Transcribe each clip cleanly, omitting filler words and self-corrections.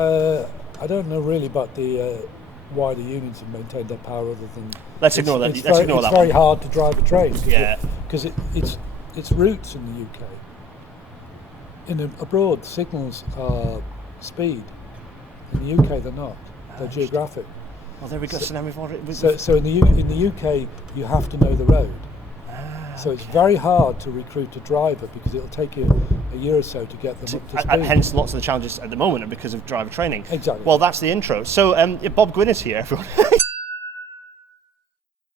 I don't know really about the wider unions have maintained their power other than... Let's ignore that. It's one. very hard to drive a train Yeah. because its roots in the UK. Abroad, signals are speed. In the UK, they're not. They're geographic. Well, there we go. So now we've already... So in the UK, you have to know the road. So it's very hard to recruit a driver because it'll take you a year or so to get them up to speed. And hence, lots of the challenges at the moment are because of driver training. Exactly. Well, that's the intro. So Bob Gwynn is here, everyone.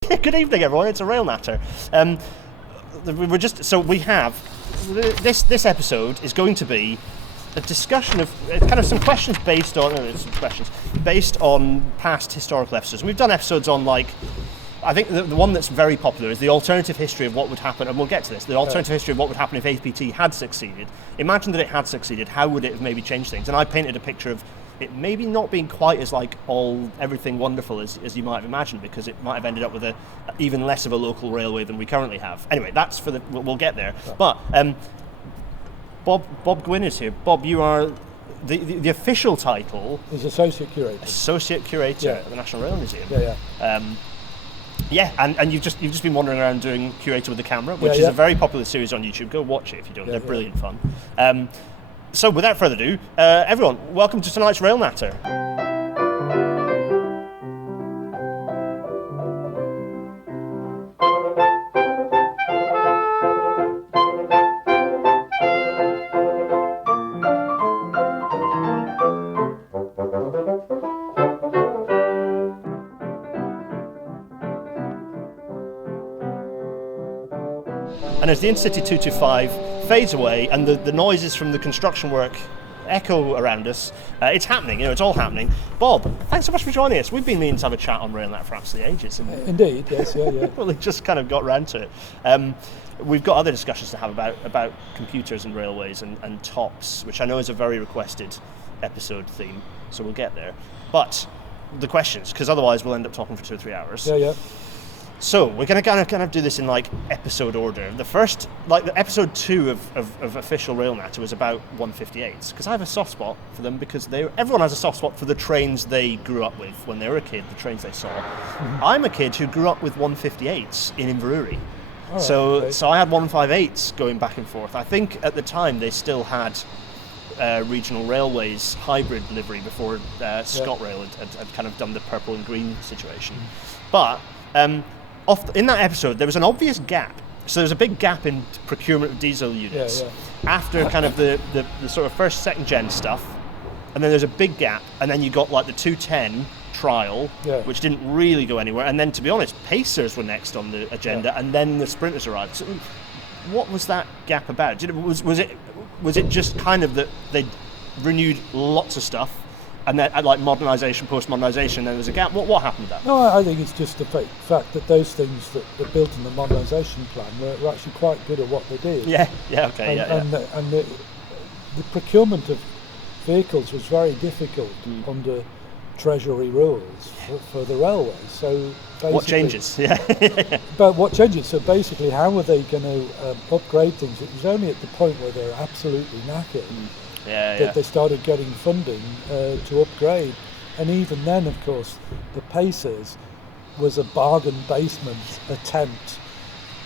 Good evening, everyone. It's a Rail Natter. We have this episode is going to be a discussion of kind of some questions based on past historical episodes. And we've done episodes on, like, I think the one that's very popular is the alternative history of what would happen, and we'll get to this, the alternative history of what would happen if APT had succeeded. Imagine that it had succeeded, how would it have maybe changed things? And I painted a picture of it maybe not being quite as like everything wonderful as you might have imagined, because it might have ended up with even less of a local railway than we currently have. Anyway, that's we'll get there. But Bob Gwynn is here. Bob, you are the official title is Associate Curator. Associate Curator at the National Rail Museum. Yeah. And you've just been wandering around doing Curator with the Camera, which is a very popular series on YouTube. Go watch it if you don't. They're brilliant fun. So without further ado, everyone, welcome to tonight's Rail Natter. And as the Intercity 225 fades away and the noises from the construction work echo around us, it's happening, it's all happening. Bob, thanks so much for joining us. We've been meaning to have a chat on RailNet for absolutely ages. Indeed, yes, yeah. Well, it just kind of got round to it. We've got other discussions to have about computers and railways and TOPS, which I know is a very requested episode theme, so we'll get there. But the questions, because otherwise we'll end up talking for 2 or 3 hours. Yeah. So we're going to kind of do this in like episode order. The first, like the episode 2 of official Rail Natter was about 158s, because I have a soft spot for them, because everyone has a soft spot for the trains they grew up with when they were a kid, the trains they saw. Mm-hmm. I'm a kid who grew up with 158s in Inverurie. Oh, so I had 158s going back and forth. I think at the time they still had regional railways hybrid livery before ScotRail had kind of done the purple and green situation. But in that episode, there was an obvious gap. So there's a big gap in procurement of diesel units after kind of the sort of first, second gen stuff, and then there's a big gap, and then you got like the 210 trial, which didn't really go anywhere, and then, to be honest, Pacers were next on the agenda, and then the Sprinters arrived. So what was that gap about? Was it just kind of that they renewed lots of stuff, and then like modernisation, post-modernisation, there was a gap? What happened there? No, I think it's just the fact that those things that were built in the modernisation plan were actually quite good at what they did. And the procurement of vehicles was very difficult under Treasury rules for the railways. So what changes? But what changes? So basically, how were they going to upgrade things? It was only at the point where they were absolutely knackered that they started getting funding to upgrade. And even then, of course, the Pacers was a bargain basement attempt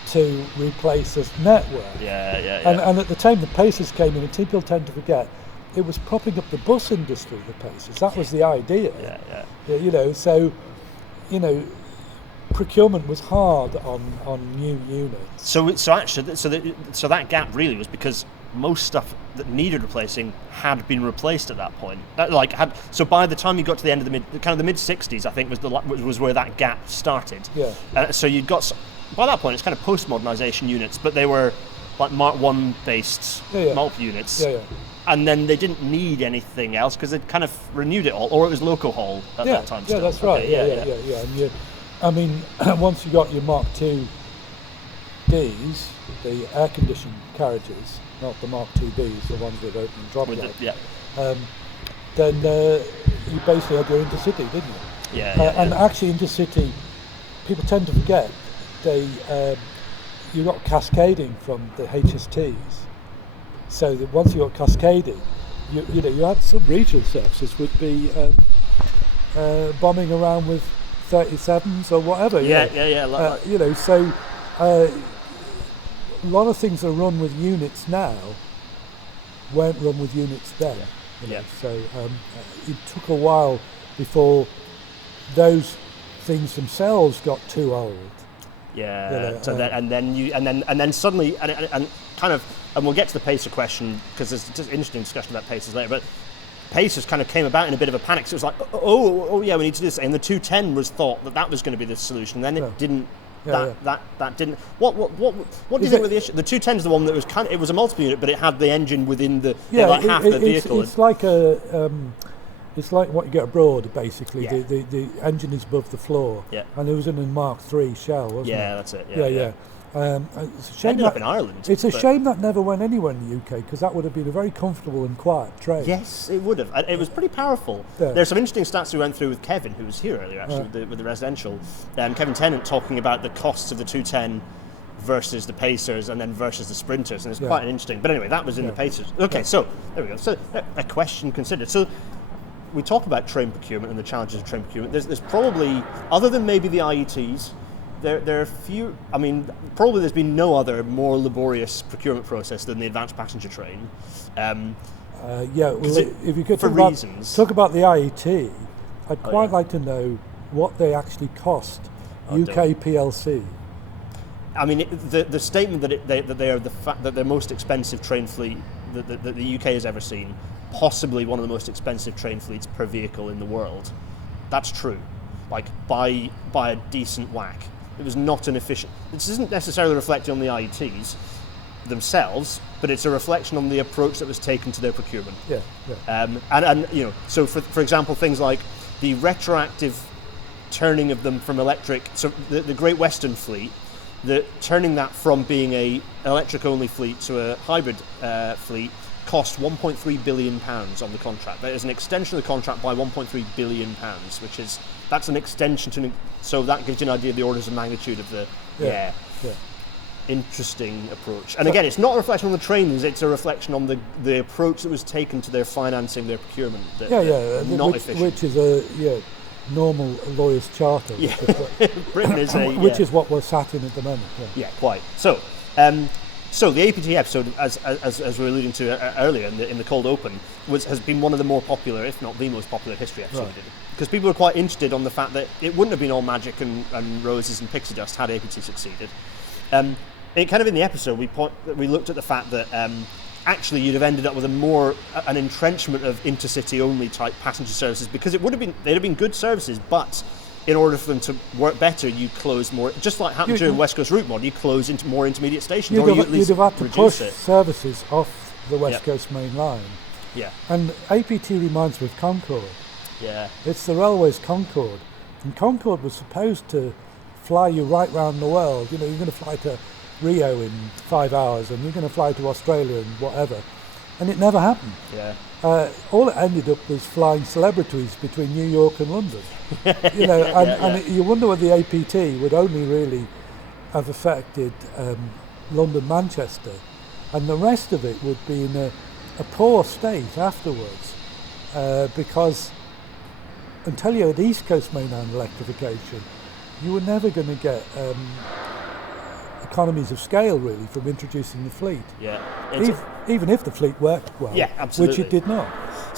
to replace this network. And at the time the Pacers came in, and people tend to forget, it was propping up the bus industry, the Pacers. That was the idea. Procurement was hard on new units. So that gap really was because most stuff that needed replacing had been replaced at that point. So by the time you got to the end of the mid 60s, I think was where that gap started. So you'd got, by that point, it's kind of post-modernisation units, but they were like Mark 1 based multi units. And then they didn't need anything else because they'd kind of renewed it all, or it was local haul at that time. Yeah, that's right. And once you got your Mark 2 Ds, the air-conditioned carriages, not the Mark 2Bs, the ones with open and drop yard, then you basically had your intercity, didn't you? And actually, intercity, people tend to forget, you got cascading from the HSTs. So that once you got cascading, you had some regional services would be bombing around with 37s or whatever. So a lot of things are run with units now weren't run with units then. So it took a while before those things themselves got too old. And then suddenly and we'll get to the pacer question because there's just interesting discussion about pacers later, but pacers kind of came about in a bit of a panic. So it was like, oh yeah, we need to do this. And the 210 was thought that was going to be the solution. Then it didn't. That didn't. What do you think was the issue? The 210 is the one that was it was a multiple unit, but it had the engine within the half the vehicle. It's like it's like what you get abroad, basically. The engine is above the floor. And it was in a Mark III shell, wasn't it? That's it. It's a shame ended up in Ireland. It's a shame that never went anywhere in the UK, because that would have been a very comfortable and quiet train. Yes, it would have. It was pretty powerful. There's some interesting stats we went through with Kevin, who was here earlier, actually, with the residential. Kevin Tennant talking about the costs of the 210 versus the Pacers and then versus the Sprinters, and it's quite interesting. But anyway, that was in the Pacers. Okay, so there we go. So a question considered. So we talk about train procurement and the challenges of train procurement. There's probably, other than maybe the IETs, there are a few. I mean, probably there's been no other more laborious procurement process than the advanced passenger train. If you could talk about the IET, I'd quite like to know what they actually cost UK PLC. I mean, the statement that they are that they're most expensive train fleet that the UK has ever seen, possibly one of the most expensive train fleets per vehicle in the world. That's true, like by a decent whack. It was not an efficient. This isn't necessarily reflecting on the IETs themselves, but it's a reflection on the approach that was taken to their procurement. So for example, things like the retroactive turning of them from electric. So the Great Western Fleet, turning that from being an electric-only fleet to a hybrid fleet cost £1.3 billion on the contract. That is an extension of the contract by £1.3 billion, that's an extension so that gives you an idea of the orders of magnitude of the interesting approach. And again, it's not a reflection on the trains, it's a reflection on the approach that was taken to their financing, their procurement. Not efficient. Which is a normal lawyer's charter. Britain is which is what we're sat in at the moment. Quite. So the APT episode, as we were alluding to earlier in the cold open, has been one of the more popular, if not the most popular history episode we did. Because people were quite interested on the fact that it wouldn't have been all magic and roses and pixie dust had APT succeeded. In the episode, we looked at the fact that actually you'd have ended up with an entrenchment of intercity only type passenger services, because they'd have been good services, but in order for them to work better, you close more, just like happened during West Coast Route Mod, you close into more intermediate stations, you'd have had to push services off the West Coast main line. And APT reminds me of Concorde. It's the railway's Concorde. And Concorde was supposed to fly you right round the world. You're going to fly to Rio in 5 hours, and you're going to fly to Australia and whatever. And it never happened. All it ended up was flying celebrities between New York and London. And you wonder whether the APT would only really have affected London-Manchester, and the rest of it would be in a poor state afterwards, because until you had East Coast mainline electrification, you were never going to get economies of scale really from introducing the fleet. Even if the fleet worked well, absolutely. Which it did not.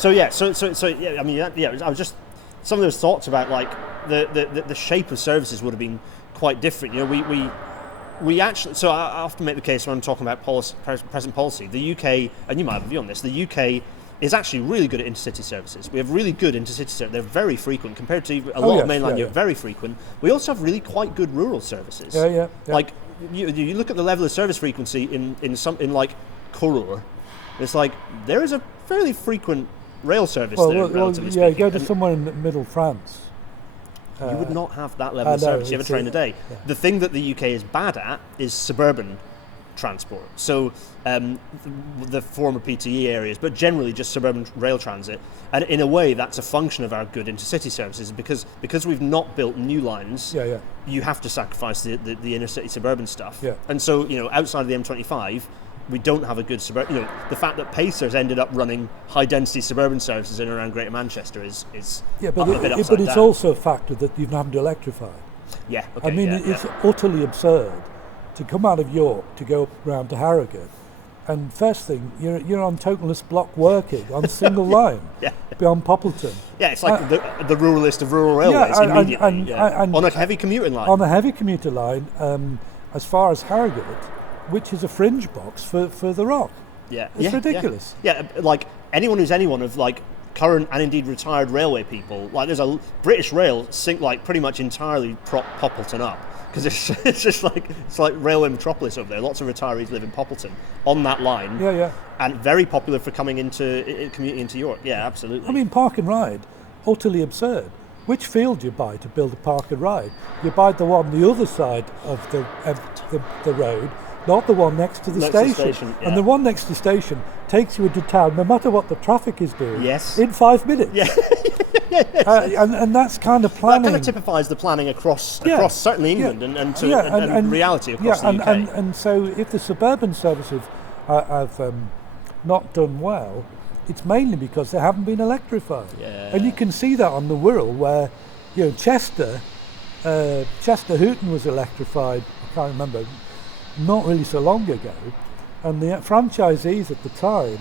I was just, some of those thoughts about like the shape of services would have been quite different. We actually, so I often make the case when I'm talking about present policy, the UK, and you might have a view on this, the UK is actually really good at intercity services. We have really good intercity services. They're very frequent compared to a lot of mainline. You're very frequent. We also have really quite good rural services. Like you look at the level of service frequency in like Koror, it's like there is a fairly frequent rail service there, relatively speaking. You go to somewhere in middle France. You would not have that level of service. You have a train a day. The thing that the UK is bad at is suburban transport. So the former PTE areas, but generally just suburban rail transit. And in a way, that's a function of our good intercity services, because we've not built new lines. You have to sacrifice the inner city suburban stuff. And so outside of the M25, we don't have a good suburban. The fact that Pacers ended up running high-density suburban services in and around Greater Manchester is but it's down. Also a factor that you've having to electrify. Yeah, okay. I mean, it's utterly absurd to come out of York to go round to Harrogate, and first thing you're on totalist block working on a single line beyond Poppleton. Yeah, it's like the ruralist of rural railways immediately. And on a heavy commuting line. On a heavy commuter line, as far as Harrogate, which is a fringe box for the Rock. Yeah, it's ridiculous. Yeah, like anyone who's anyone of like current and indeed retired railway people, like there's a British Rail like pretty much entirely prop Poppleton up because it's just like it's like railway metropolis over there. Lots of retirees live in Poppleton on that line. Yeah. And very popular for commuting into York. Yeah, absolutely. I mean, park and ride, utterly absurd. Which field do you buy to build a park and ride? You buy the one the other side of the road, not the one next to the station. Yeah. And the one next to the station takes you into town, no matter what the traffic is doing, in 5 minutes. Yeah. And that's kind of planning. That kind of typifies the planning across certainly England and reality across the UK. And so if the suburban services have not done well, it's mainly because they haven't been electrified. Yeah. And you can see that on the Wirral where, Chester Hooton was electrified, I can't remember, not really so long ago, and the franchisees at the time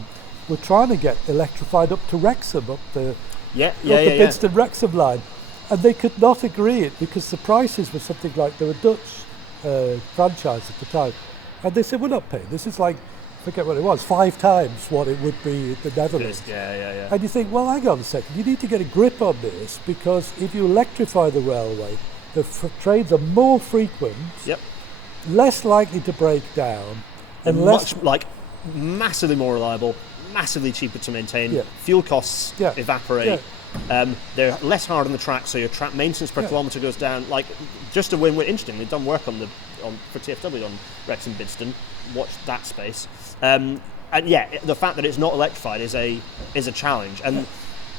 were trying to get electrified up to Wrexham, up the Bidston Wrexham line, and they could not agree it because the prices were something like, they were Dutch franchise at the time, and they said, we're not paying, this is like, I forget what it was, 5 times what it would be in the Netherlands. Yeah. And you think, well, hang on a second, you need to get a grip on this, because if you electrify the railway, the trains are more frequent, less likely to break down, and massively more reliable, massively cheaper to maintain. Fuel costs evaporate. They're less hard on the track, so your track maintenance per kilometre goes down. Like, just a win-win. Interesting. They've done work for TfW on Wrexham Bidston. Watch that space. And the fact that it's not electrified is a challenge. And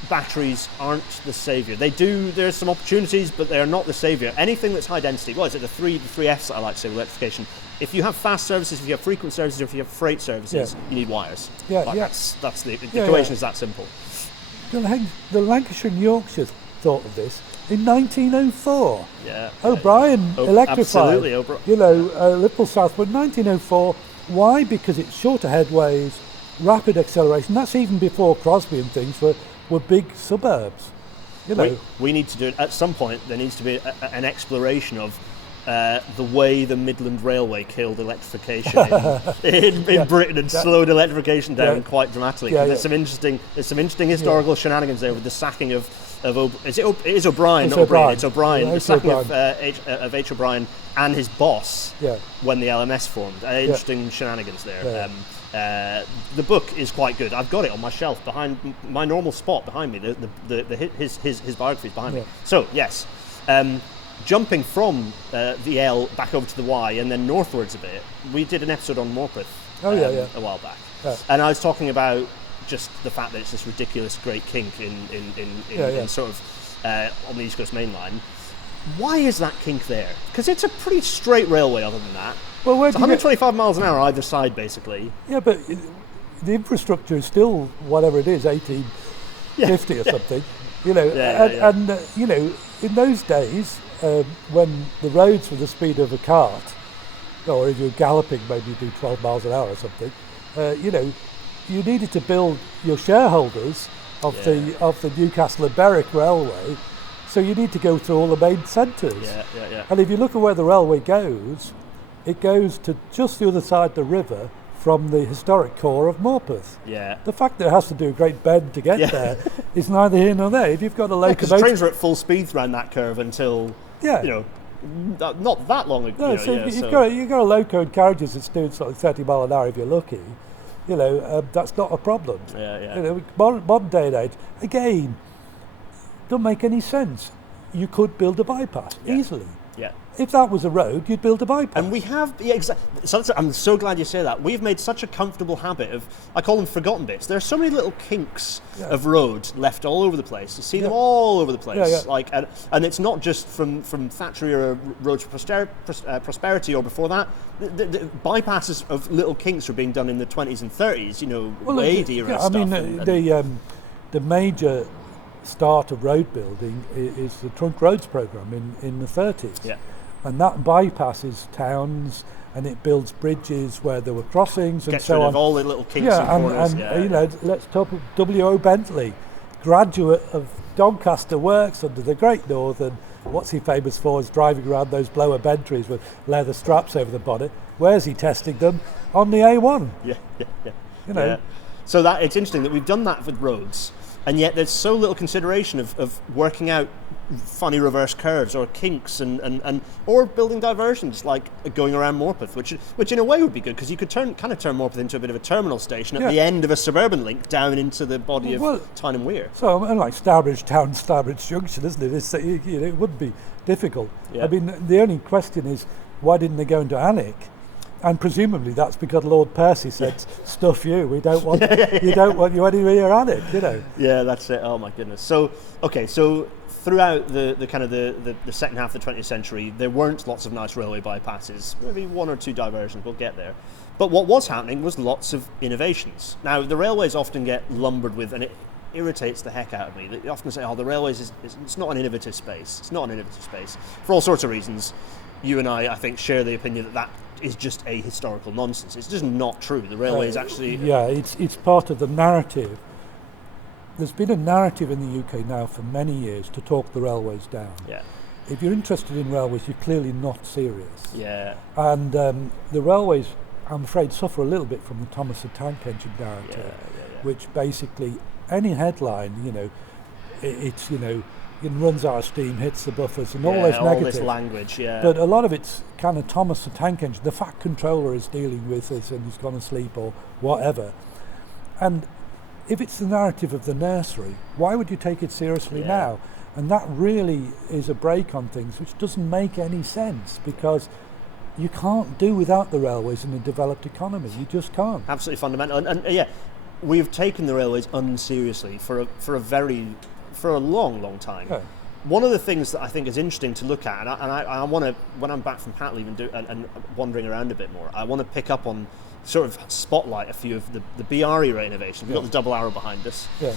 batteries aren't the saviour. There's some opportunities, but they're not the saviour. Anything that's high density, the three F's that I like to say with electrification. If you have fast services, if you have frequent services, or if you have freight services, you need wires. That's the equation is that simple. The Lancashire and Yorkshire thought of this in 1904. O'Brien electrified. Absolutely. Liverpool Southwood, 1904. Why? Because it's shorter headways, rapid acceleration. That's even before Crosby and things were big suburbs. We need to do it at some point. There needs to be an exploration of the way the Midland Railway killed electrification in Britain and slowed electrification down quite dramatically. There's some interesting historical shenanigans there with the sacking of it is O'Brien, not O'Brien. It's O'Brien. The sacking of H. O'Brien and his boss when the LMS formed. Interesting shenanigans there. The book is quite good. I've got it on my shelf behind my normal spot behind me. His biography is behind me. So yes. Jumping from the L back over to the Y and then northwards a bit, we did an episode on Morpeth a while back, and I was talking about just the fact that it's this ridiculous great kink in sort of on the East Coast Main Line. Why is that kink there? Because it's a pretty straight railway. Other than that, it's 125 miles an hour either side, basically. Yeah, but the infrastructure is still whatever it is, 1850 or something. And in those days. When the roads were the speed of a cart, or if you're galloping, maybe you do 12 miles an hour or something, you needed to build your shareholders of the Newcastle and Berwick Railway, so you need to go through all the main centres. And if you look at where the railway goes, it goes to just the other side of the river from the historic core of Morpeth. The fact that it has to do a great bend to get there is neither here nor there. If you've got a locomotive... because trains are at full speed around that curve until... not that long ago. You've got a loco and carriages that's doing sort of 30 mile an hour if you're lucky. That's not a problem. Modern day and age, again, don't make any sense. You could build a bypass easily. Yeah. If that was a road, you'd build a bypass. And we have, exactly. So I'm so glad you say that. We've made such a comfortable habit of, I call them forgotten bits. There are so many little kinks of road left all over the place. You see them all over the place. Like, and it's not just from Thatcher era roads to prosperity or before that. The bypasses of little kinks were being done in the 20s and 30s. Wade era stuff. I mean, the major start of road building is the trunk roads program in the 30s. Yeah. And that bypasses towns, and it builds bridges where there were crossings and so on. Gets rid of all the little kinks and corners. Let's talk W.O. Bentley, graduate of Doncaster Works under the Great Northern. What's he famous for is driving around those blower Bentleys with leather straps over the bonnet. Where's he testing them? On the A1. Yeah. So that it's interesting that we've done that with roads, and yet there's so little consideration of working out funny reverse curves or kinks and or building diversions like going around Morpeth, which in a way would be good because you could turn Morpeth into a bit of a terminal station at the end of a suburban link down into the body of Tyne and Wear. So like Stourbridge Town, Stourbridge Junction, isn't it? It wouldn't be difficult. Yeah. I mean, the only question is why didn't they go into Alnwick? And presumably that's because Lord Percy said, "Stuff you. We don't want you. Don't want you anywhere near Alnwick." Yeah, that's it. Oh my goodness. So throughout the kind of the second half of the 20th century, there weren't lots of nice railway bypasses. Maybe one or two diversions. We'll get there. But what was happening was lots of innovations. Now the railways often get lumbered with, and it irritates the heck out of me. They often say, "Oh, the railways it's not an innovative space. It's not an innovative space for all sorts of reasons." You and I think, share the opinion that is just a historical nonsense. It's just not true. The railway is actually... it's part of the narrative. There's been a narrative in the UK now for many years to talk the railways down. Yeah. If you're interested in railways, you're clearly not serious. Yeah. And the railways, I'm afraid, suffer a little bit from the Thomas the Tank Engine narrative, which basically, any headline, it runs out of steam, hits the buffers, and all those negatives. All this language, But a lot of it's kind of Thomas the Tank Engine. The Fat Controller is dealing with us and he's gone to sleep or whatever. And if it's the narrative of the nursery, why would you take it seriously now? And that really is a break on things which doesn't make any sense, because you can't do without the railways in a developed economy. You just can't. Absolutely fundamental. And we've taken the railways unseriously for a long time. Yeah. One of the things that I think is interesting to look at, and I want to, when I'm back from pat leave and wandering around a bit more, I want to pick up on, sort of spotlight a few of the BR era innovations. We've got the double arrow behind us. Yeah.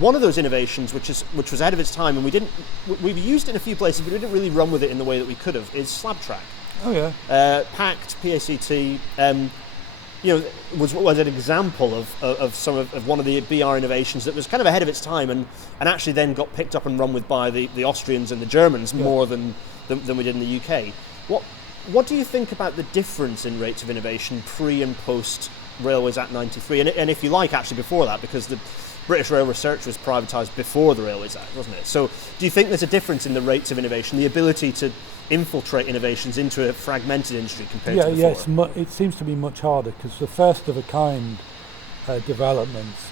One of those innovations, which was ahead of its time, and we've used it in a few places, but we didn't really run with it in the way that we could have, is slab track. Oh yeah. PACT, PACT. Was an example of some of one of the BR innovations that was kind of ahead of its time and actually then got picked up and run with by the Austrians and the Germans more than we did in the UK. What do you think about the difference in rates of innovation pre and post Railways Act 93? And if you like, actually before that, because the British Rail Research was privatised before the Railways Act, wasn't it? So do you think there's a difference in the rates of innovation, the ability to infiltrate innovations into a fragmented industry compared to before? It seems to be much harder, because the first of a kind developments,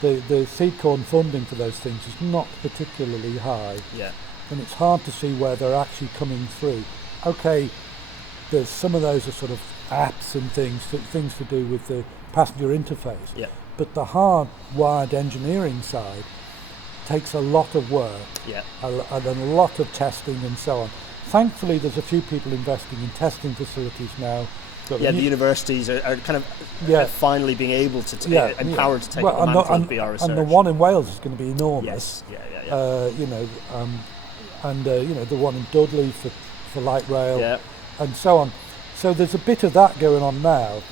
the seed corn funding for those things is not particularly high. Yeah. And it's hard to see where they're actually coming through. Okay, there's some of those are sort of apps and things to do with the passenger interface. Yeah. But the hard-wired engineering side takes a lot of work and a lot of testing and so on. Thankfully, there's a few people investing in testing facilities now. The universities are kind of finally being able to empowered to take the mantle of BR research. And the one in Wales is going to be enormous. Yes. The one in Dudley for light rail, and so on. So there's a bit of that going on now.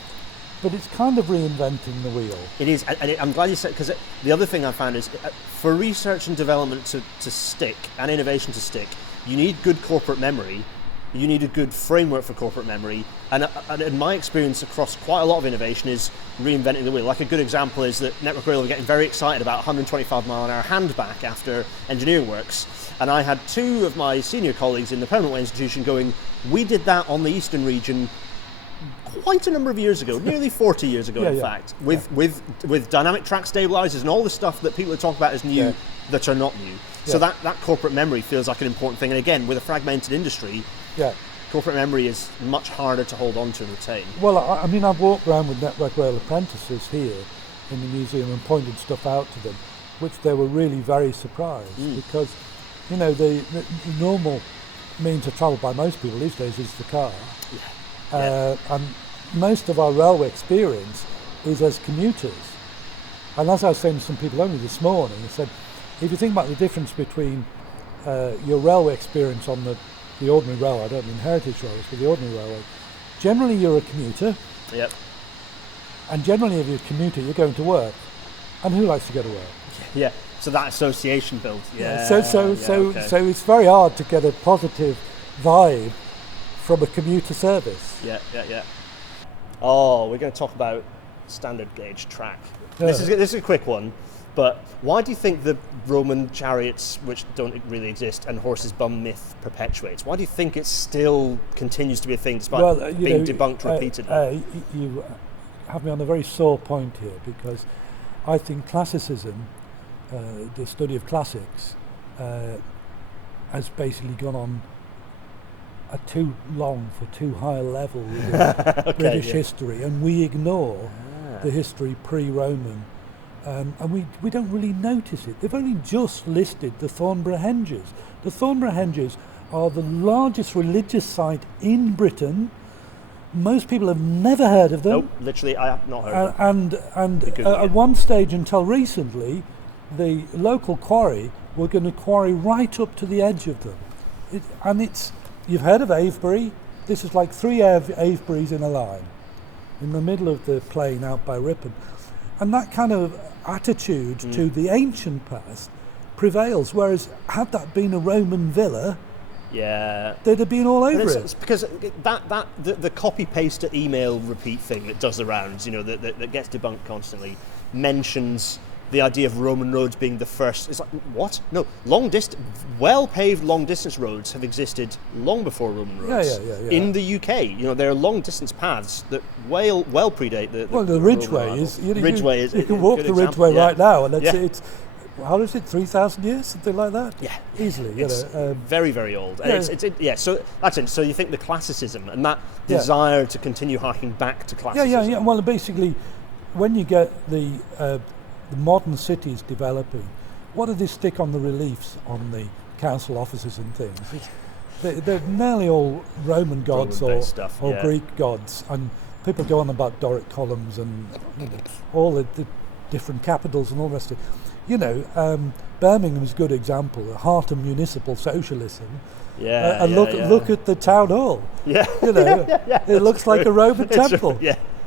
But it's kind of reinventing the wheel. It is, and I'm glad you said, because the other thing I found is for research and development to stick and innovation to stick, you need good corporate memory, you need a good framework for corporate memory, and in my experience across quite a lot of innovation is reinventing the wheel. Like a good example is that Network Rail were getting very excited about 125 mile an hour handback after engineering works, and I had two of my senior colleagues in the Permanent Way Institution going, we did that on the Eastern region quite a number of years ago, nearly 40 years ago, in fact, with dynamic track stabilizers and all the stuff that people are talking about as new that are not new. So that corporate memory feels like an important thing. And again, with a fragmented industry, corporate memory is much harder to hold on to and retain. Well, I mean, I've walked around with Network Rail apprentices here in the museum and pointed stuff out to them, which they were really very surprised because, you know, the normal means of travel by most people these days is the car. And most of our railway experience is as commuters. And as I was saying to some people only this morning, I said, if you think about the difference between your railway experience on the ordinary railway, I don't mean heritage railways, but the ordinary railway, generally you're a commuter. Yep. And generally if you're a commuter, you're going to work. And who likes to go to work? Yeah. So that association builds. So it's very hard to get a positive vibe from a commuter service. Yeah. Oh, we're going to talk about standard gauge track. This is a quick one, but why do you think the Roman chariots, which don't really exist, and horses bum myth perpetuates? Why do you think it still continues to be a thing despite being debunked repeatedly? You have me on a very sore point here, because I think classicism, the study of classics, has basically gone on too long for too high a level within British history, and we ignore the history pre-Roman, and we don't really notice it. They've only just listed the Thornborough Henges. The Thornborough Henges are the largest religious site in Britain. Most people have never heard of them. Nope, literally I have not heard of them. And at one stage until recently, the local quarry were going to quarry right up to the edge of them. You've heard of Avebury? This is like 3 Aveburys in a line, in the middle of the plain out by Ripon. And that kind of attitude to the ancient past prevails, whereas had that been a Roman villa, they'd have been all over it. It's because the copy-paste to email repeat thing that does the rounds, you know, that gets debunked constantly, mentions the idea of Roman roads being the first. It's like, what? No, well-paved long-distance roads have existed long before Roman roads. In the UK, you know, there are long-distance paths that well predate the Ridgeway is. You can walk the Ridgeway right now, and it's how is it, 3,000 years, something like that? Yeah, easily. It's very, very old. So that's it. So you think the classicism and that desire to continue harking back to classicism. Yeah. Well, basically, when you get the modern cities developing, what do they stick on the reliefs on the council offices and things? They're nearly all Roman gods or Greek gods, and people go on about Doric columns and all the different capitals and all the rest of it. You know, Birmingham's a good example, the heart of municipal socialism. Look at the town hall. It looks like a Roman temple.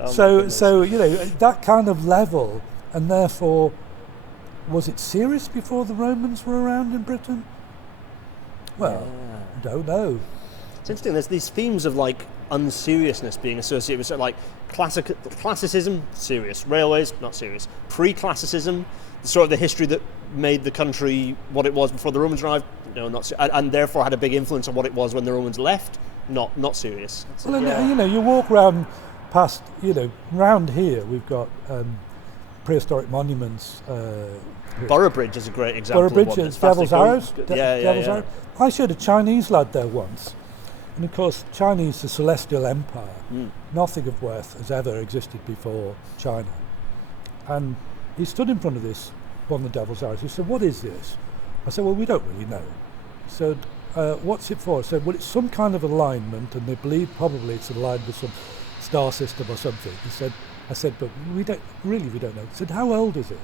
So you know, that kind of level. And therefore, was it serious before the Romans were around in Britain? Well, I don't know. It's interesting, there's these themes of like unseriousness being associated with sort of like classicism, serious. Railways, not serious. Pre-classicism, sort of the history that made the country what it was before the Romans arrived, not and therefore had a big influence on what it was when the Romans left, not serious. Well, you know, you walk around past, round here we've got prehistoric monuments. Boroughbridge is a great example. Boroughbridge is Devil's Arrows. Devil's Arrows. I showed a Chinese lad there once, and of course, Chinese, the Celestial Empire. Nothing of worth has ever existed before China. And he stood in front of this, one of the Devil's Arrows. He said, "What is this?" I said, "Well, we don't really know." He said, "What's it for?" I said, "Well, it's some kind of alignment, and they believe probably it's aligned with some star system or something." I said, "But we don't know." He said, "How old is it?"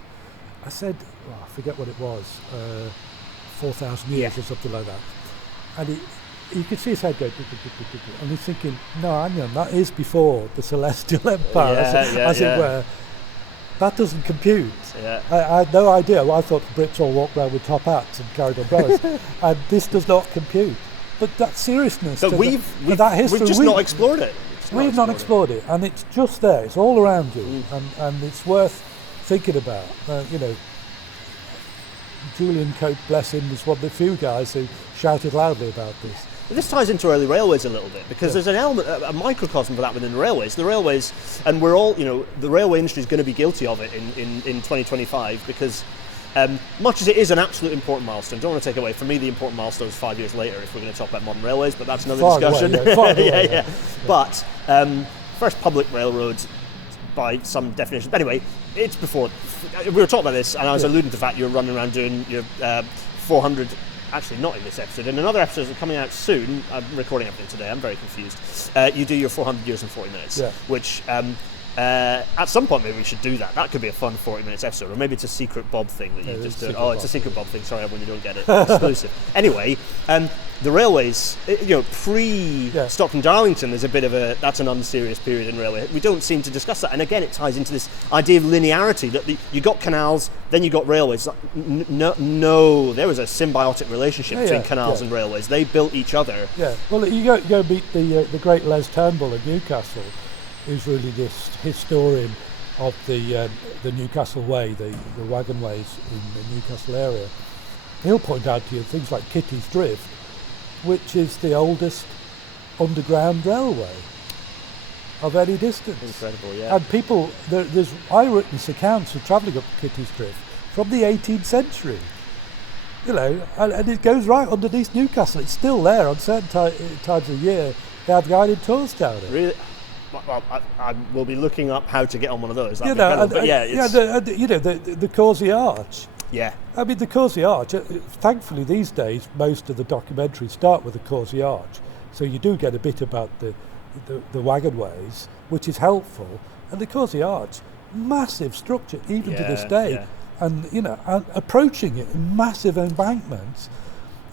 I said, I forget what it was, 4,000 years or something like that. And you could see his head go, and he's thinking, no, hang on, that is before the Celestial Empire, as it were. That doesn't compute. I had no idea. Well, I thought the Brits all walked around with top hats and carried umbrellas, and this does not compute. But that seriousness, but that history, we've just not explored it. We've not explored it, and it's just there. It's all around you, and it's worth thinking about. Julian Cope, bless him, was one of the few guys who shouted loudly about this. This ties into early railways a little bit, because there's an element, a microcosm for that within the railways. The railways, and we're all, the railway industry is going to be guilty of it in 2025, because much as it is an absolute important milestone, don't want to take away, for me the important milestone is 5 years later if we're going to talk about modern railways, but that's another discussion. But first public railroads by some definition. But anyway, it's before, we were talking about this, and I was alluding to the fact you're running around doing your 400, actually not in this episode, in another episode that's coming out soon, I'm recording everything today, I'm very confused, you do your 400 years in 40 minutes, which at some point maybe we should do that. That could be a fun 40 minutes episode, or maybe it's a secret Bob thing that you just do. Oh, it's a secret Bob thing, sorry when you don't get it, exclusive. Anyway, the railways, pre-Stockton Darlington, there's a bit of that's an unserious period in railway. We don't seem to discuss that, and again it ties into this idea of linearity, that you got canals, then you got railways. No, there was a symbiotic relationship between canals and railways. They built each other. Yeah, well you go meet the great Les Turnbull of Newcastle, who's really this historian of the Newcastle Way, the wagon ways in the Newcastle area. He'll point out to you things like Kitty's Drift, which is the oldest underground railway of any distance. Incredible, yeah. And people, there's eyewitness accounts of travelling up Kitty's Drift from the 18th century. And it goes right underneath Newcastle. It's still there on certain times of the year. They have guided tours down it. Really? Well, I will be looking up how to get on one of those. The Causey Arch. Yeah. I mean, the Causey Arch, thankfully these days, most of the documentaries start with the Causey Arch. So you do get a bit about the wagon ways, which is helpful. And the Causey Arch, massive structure, even to this day. Yeah. And, approaching it in massive embankments.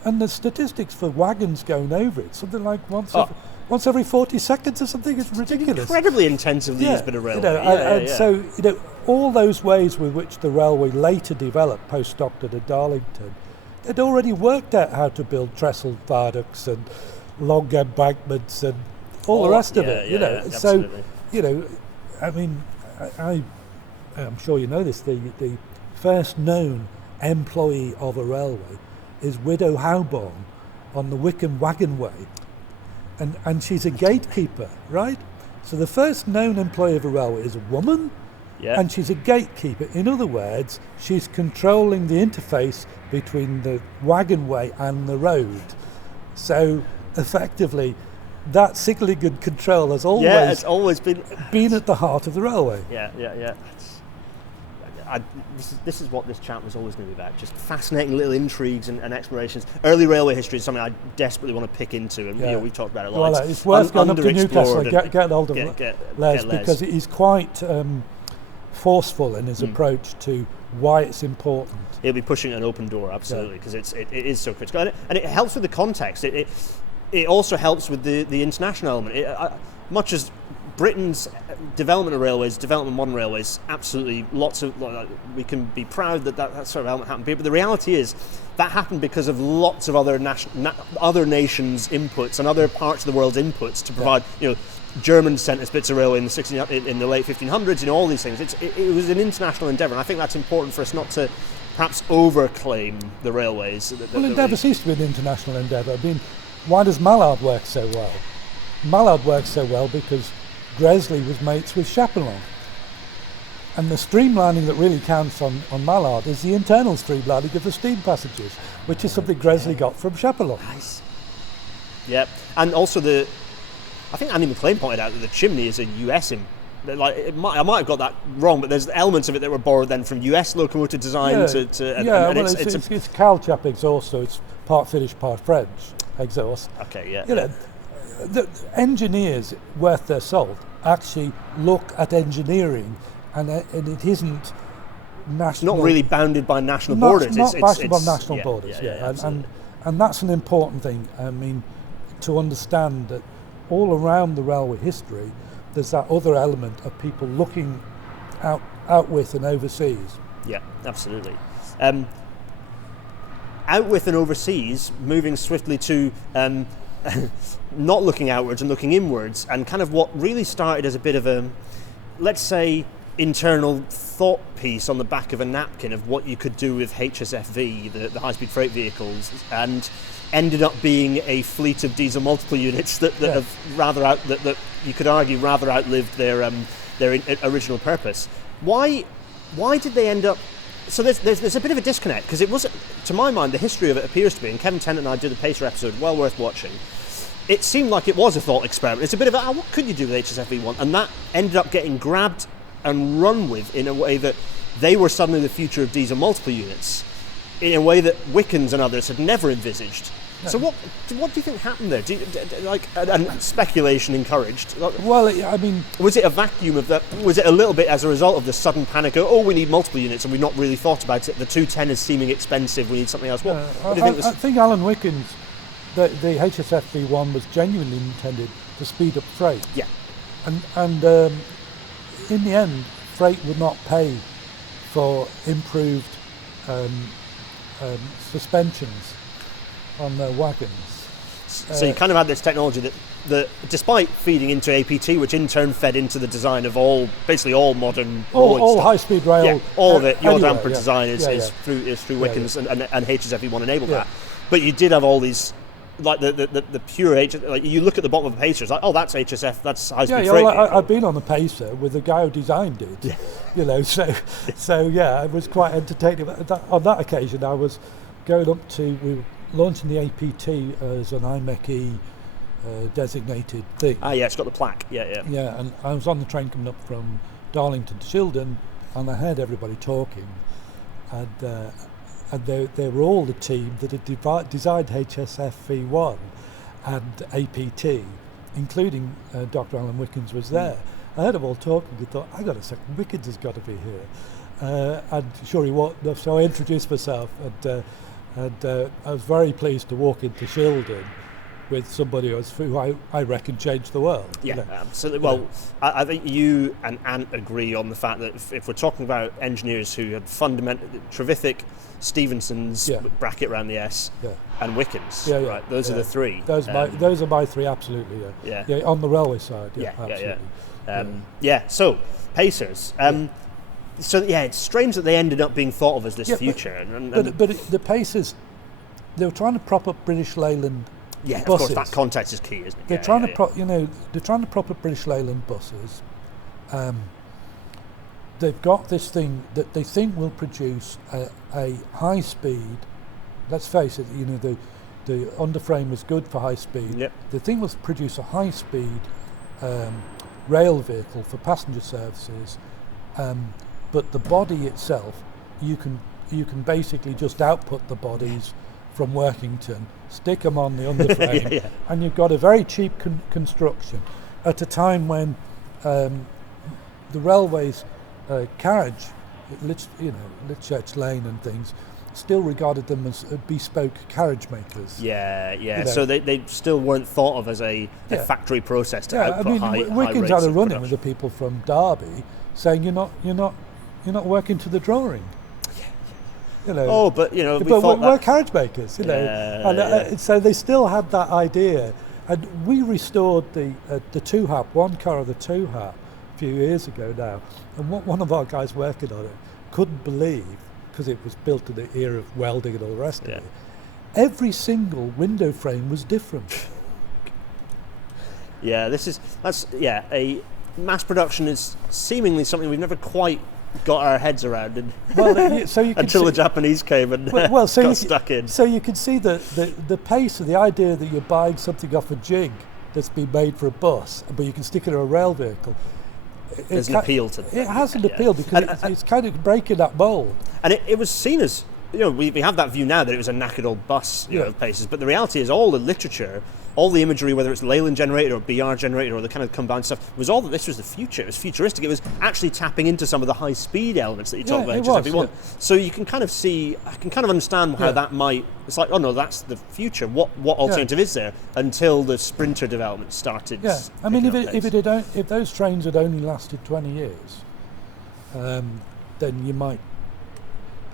And the statistics for wagons going over it, something like once every 40 seconds or something, is ridiculous. Incredibly intensively used bit of railway. So, all those ways with which the railway later developed post Stockton and Darlington, they'd already worked out how to build trestle viaducts and long embankments and all the rest of it. So, I mean, I'm sure you know this, the first known employee of a railway is Widow Howborn on the Wickham Wagon Way. And she's a gatekeeper, right? So the first known employee of a railway is a woman, and she's a gatekeeper. In other words, she's controlling the interface between the wagon way and the road. So effectively, that signalling and control has always been at the heart of the railway. Yeah. This is what this chat was always going to be about, just fascinating little intrigues and explorations. Early railway history is something I desperately want to pick into, and we've talked about it a lot. Well, it's worth going up to Newcastle and get hold of Les, because he's quite forceful in his approach to why it's important. He'll be pushing an open door, absolutely, because it is so critical. And it helps with the context. It also helps with the international element. Much as Britain's development of railways, development of modern railways, absolutely we can be proud that sort of element happened here, but the reality is that happened because of lots of other nations' inputs and other parts of the world's inputs to provide, Germans sent us bits of railway in the late 1500s, all these things. It was an international endeavour, and I think that's important for us not to perhaps overclaim the railways. Well, it never ceased to be an international endeavour. I mean, why does Mallard work so well? Mallard works so well because Gresley was mates with Chapelon. And the streamlining that really counts on Mallard is the internal streamlining of the steam passages, which is something Gresley got from Chapelon. Nice. Yeah, and also I think Andy McLean pointed out that the chimney is a US I might have got that wrong, but there's elements of it that were borrowed then from US locomotive design it's Cal Chap exhaust, so it's part Finnish, part French exhaust. Okay, yeah. The engineers worth their salt actually look at engineering, and it isn't national. Not really bounded by national borders. Not bounded by national borders. And that's an important thing. I mean, to understand that all around the railway history, there's that other element of people looking out with and overseas. Yeah, absolutely. Out with and overseas, moving swiftly to not looking outwards and looking inwards, and kind of what really started as a bit of a, let's say, internal thought piece on the back of a napkin of what you could do with HSFV, the high-speed freight vehicles, and ended up being a fleet of diesel multiple units that have that you could argue rather outlived their original purpose. Why did they end up? So there's a bit of a disconnect, because it was, to my mind, the history of it appears to be, and Kevin Tennant and I did a Pacer episode, well worth watching. It seemed like it was a thought experiment. It's a bit of what could you do with HSFV1? And that ended up getting grabbed and run with in a way that they were suddenly the future of diesel multiple units, in a way that Wickens and others had never envisaged. No. So what do you think happened there? And speculation encouraged. Well, I mean, was it a vacuum of that? Was it a little bit as a result of the sudden panic? We need multiple units, and we've not really thought about it. The 210 is seeming expensive. We need something else. What do you think? I think Alan Wickens, the HSFV1 was genuinely intended to speed up freight. Yeah, and in the end, freight would not pay for improved suspensions on the wagons. So you kind of had this technology that despite feeding into APT, which in turn fed into the design of basically all modern all high-speed rail, all of it. Your damper design is through Wickens, and HSFV1 enabled that. But you did have all these, like the pure like you look at the bottom of a Pacer, it's like, oh, that's HSF, that's high-speed freight. Well, I've been on the Pacer with the guy who designed it. You know, so it was quite entertaining. On that occasion, I was going up to, we were launching the APT as an IMEC designated thing. It's got the plaque. Yeah, and I was on the train coming up from Darlington to Shildon, and I heard everybody talking, and they were all the team that had designed HSFV1 and APT, including Dr. Alan Wickens was there. I heard them all talking and thought, hang on a second, Wickens has got to be here. And sure he was, so I introduced myself, and I was very pleased to walk into Shildon with somebody who I reckon changed the world. Yeah, you know? Absolutely. Well, I think you and Ant agree on the fact that if we're talking about engineers who had Trevithick, Stevenson's bracket around the S, and Wickens, right? Those are the three. Those are my three, absolutely. Yeah, on the railway side. So Pacers. So it's strange that they ended up being thought of as this future. But the Pacers, they were trying to prop up British Leyland buses. Of course, that context is key, isn't it? They're trying to prop up British Leyland buses. They've got this thing that they think will produce a high speed. Let's face it, the underframe was good for high speed. Yep. The thing will produce a high speed rail vehicle for passenger services. But the body itself, you can basically just output the bodies from Workington, stick them on the underframe, and you've got a very cheap construction at a time when the railways carriage, Litchurch Lane and things, still regarded them as bespoke carriage makers. So they still weren't thought of as a factory process to output high rates. Wickens had a run-in with the people from Derby, saying you're not working to the drawing. But we're carriage makers, and so they still had that idea. And we restored the two-hap, one car of the two-hap, a few years ago now. And what one of our guys working on it couldn't believe, because it was built in the era of welding and all the rest of it, every single window frame was different. A mass production is seemingly something we've never quite got our heads around, until the Japanese came and got stuck in. So you can see the pace of the idea that you're buying something off a jig that's been made for a bus, but you can stick it in a rail vehicle. There's an appeal to that. It has an appeal because it's kind of breaking that mould. And it was seen as, we have that view now that it was a knackered old bus, of Pacers, but the reality is all the literature, all the imagery, whether it's Leyland generated or BR generated or the kind of combined stuff, was all that this was the future. It was futuristic. It was actually tapping into some of the high speed elements that you talk about HSFV1. So you can kind of see, I can kind of understand how that might, it's like, oh no, that's the future. What alternative is there until the Sprinter development started? Yeah, I mean, if those trains had only lasted 20 years, then you might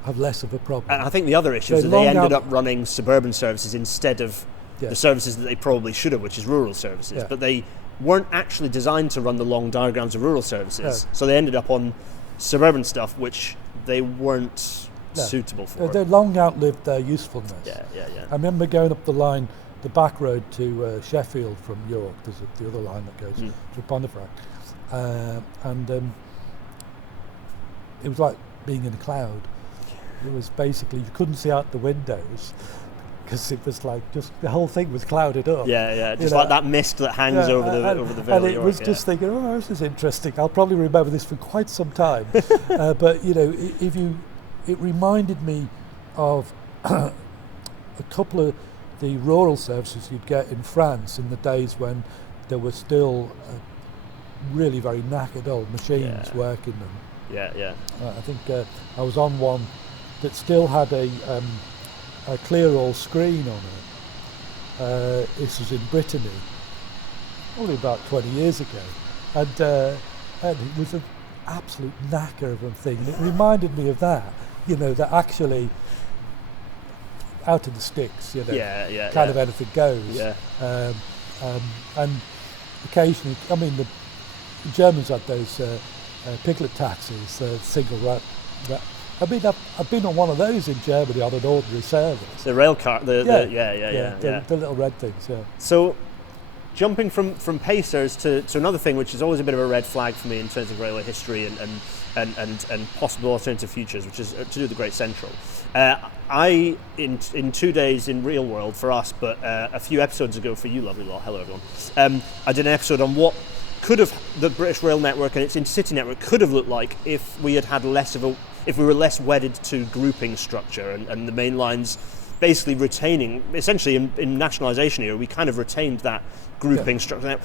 have less of a problem. And I think the other issue is that they ended up running suburban services instead of the services that they probably should have, which is rural services. But they weren't actually designed to run the long diagrams of rural services. So they ended up on suburban stuff which they weren't suitable for. They long outlived their usefulness. Yeah. I remember going up the line, the back road to Sheffield from York. There's the other line that goes to Pontefract, and it was like being in a cloud. It was basically, you couldn't see out the windows because it was like just the whole thing was clouded up. Just like that mist that hangs over the Vale of York. And it was just thinking, oh, this is interesting. I'll probably remember this for quite some time. But it reminded me of a couple of the rural services you'd get in France in the days when there were still really very knackered old machines working them. I think I was on one that still had a clear all screen on it. This was in Brittany, only about 20 years ago, and it was an absolute knacker of a thing. And it reminded me of that, that actually out of the sticks, kind of anything goes. And occasionally, I mean, the Germans had those piglet taxis, single rat. I mean, I've been on one of those in Germany on an ordinary service. The rail car, the little red things. Yeah. So, jumping from Pacers to another thing, which is always a bit of a red flag for me in terms of railway history and possible alternative futures, which is to do with the Great Central. I in 2 days in real world for us, but a few episodes ago for you, lovely lot. Hello everyone. I did an episode on what could have the British rail network and its intercity network could have looked like if we had if we were less wedded to grouping structure and the main lines basically retaining, essentially in nationalisation era, we kind of retained that grouping structure. Now,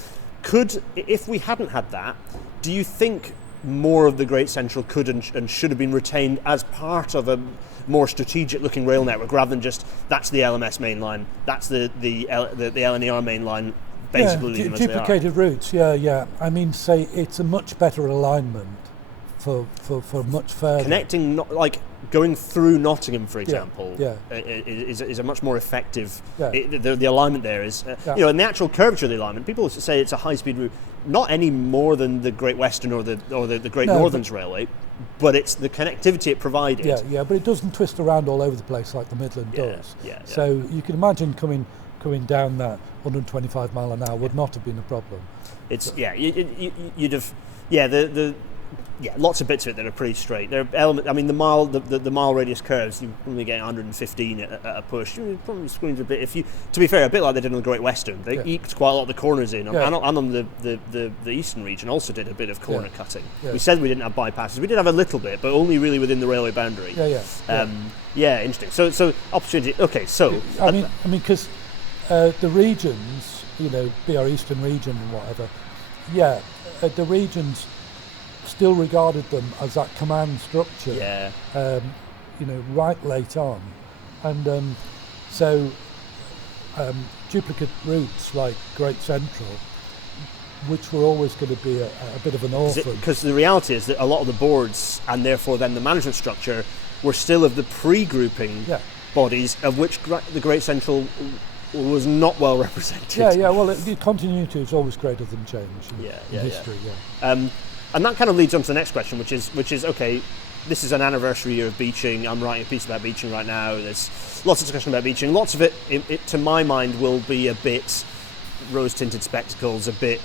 if we hadn't had that, do you think more of the Great Central could and should have been retained as part of a more strategic looking rail network rather than just that's the LMS main line, that's the LNER main line, basically duplicated routes, I mean, say it's a much better alignment for much further. Connecting, like going through Nottingham, for example, is a much more effective. The alignment there is, in the actual curvature of the alignment, people say it's a high-speed route, not any more than the Great Western or the Great Northerns Railway, but it's the connectivity it provided. But it doesn't twist around all over the place like the Midland does. So you can imagine coming down that 125 mile an hour would not have been a problem. It's you'd have lots of bits of it that are pretty straight. There are elements. I mean, the mile radius curves, you probably get 115 at a push. You probably squeeze a bit. To be fair, a bit like they did on the Great Western, they eked quite a lot of the corners in, and on the eastern region also did a bit of corner cutting. We said we didn't have bypasses. We did have a little bit, but only really within the railway boundary. Interesting. So opportunity. Okay, so I mean, because the regions, be our eastern region and whatever. The regions still regarded them as that command structure, right late on. And duplicate routes like Great Central, which were always going to be a bit of an orphan. Because the reality is that a lot of the boards, and therefore then the management structure, were still of the pre-grouping bodies, of which the Great Central was not well represented. Well, the continuity is always greater than change in history. And that kind of leads on to the next question, which is okay, this is an anniversary year of Beeching. I'm writing a piece about Beeching right now. There's lots of discussion about Beeching. Lots of it to my mind, will be a bit rose-tinted spectacles, a bit,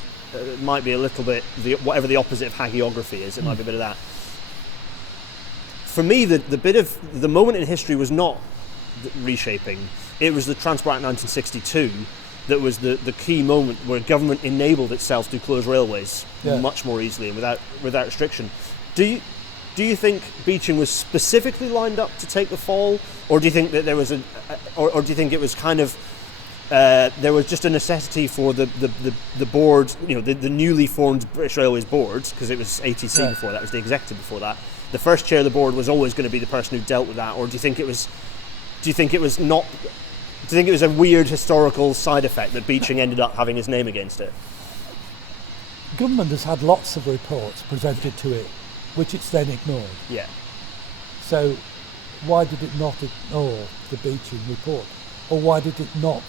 might be a little bit, whatever the opposite of hagiography is, it might be a bit of that. For me, the moment in history was not reshaping. It was the Transport Act 1962 that was the key moment where government enabled itself to close railways much more easily and without restriction. Do you think Beeching was specifically lined up to take the fall, or do you think that there was or do you think it was kind of there was just a necessity for the board, the newly formed British Railways board, because it was ATC before that, was the executive before that. The first chair of the board was always going to be the person who dealt with that, or do you think it was a weird historical side effect that Beeching ended up having his name against it? Government has had lots of reports presented to it, which it's then ignored. So why did it not ignore the Beeching report? Or why did it not?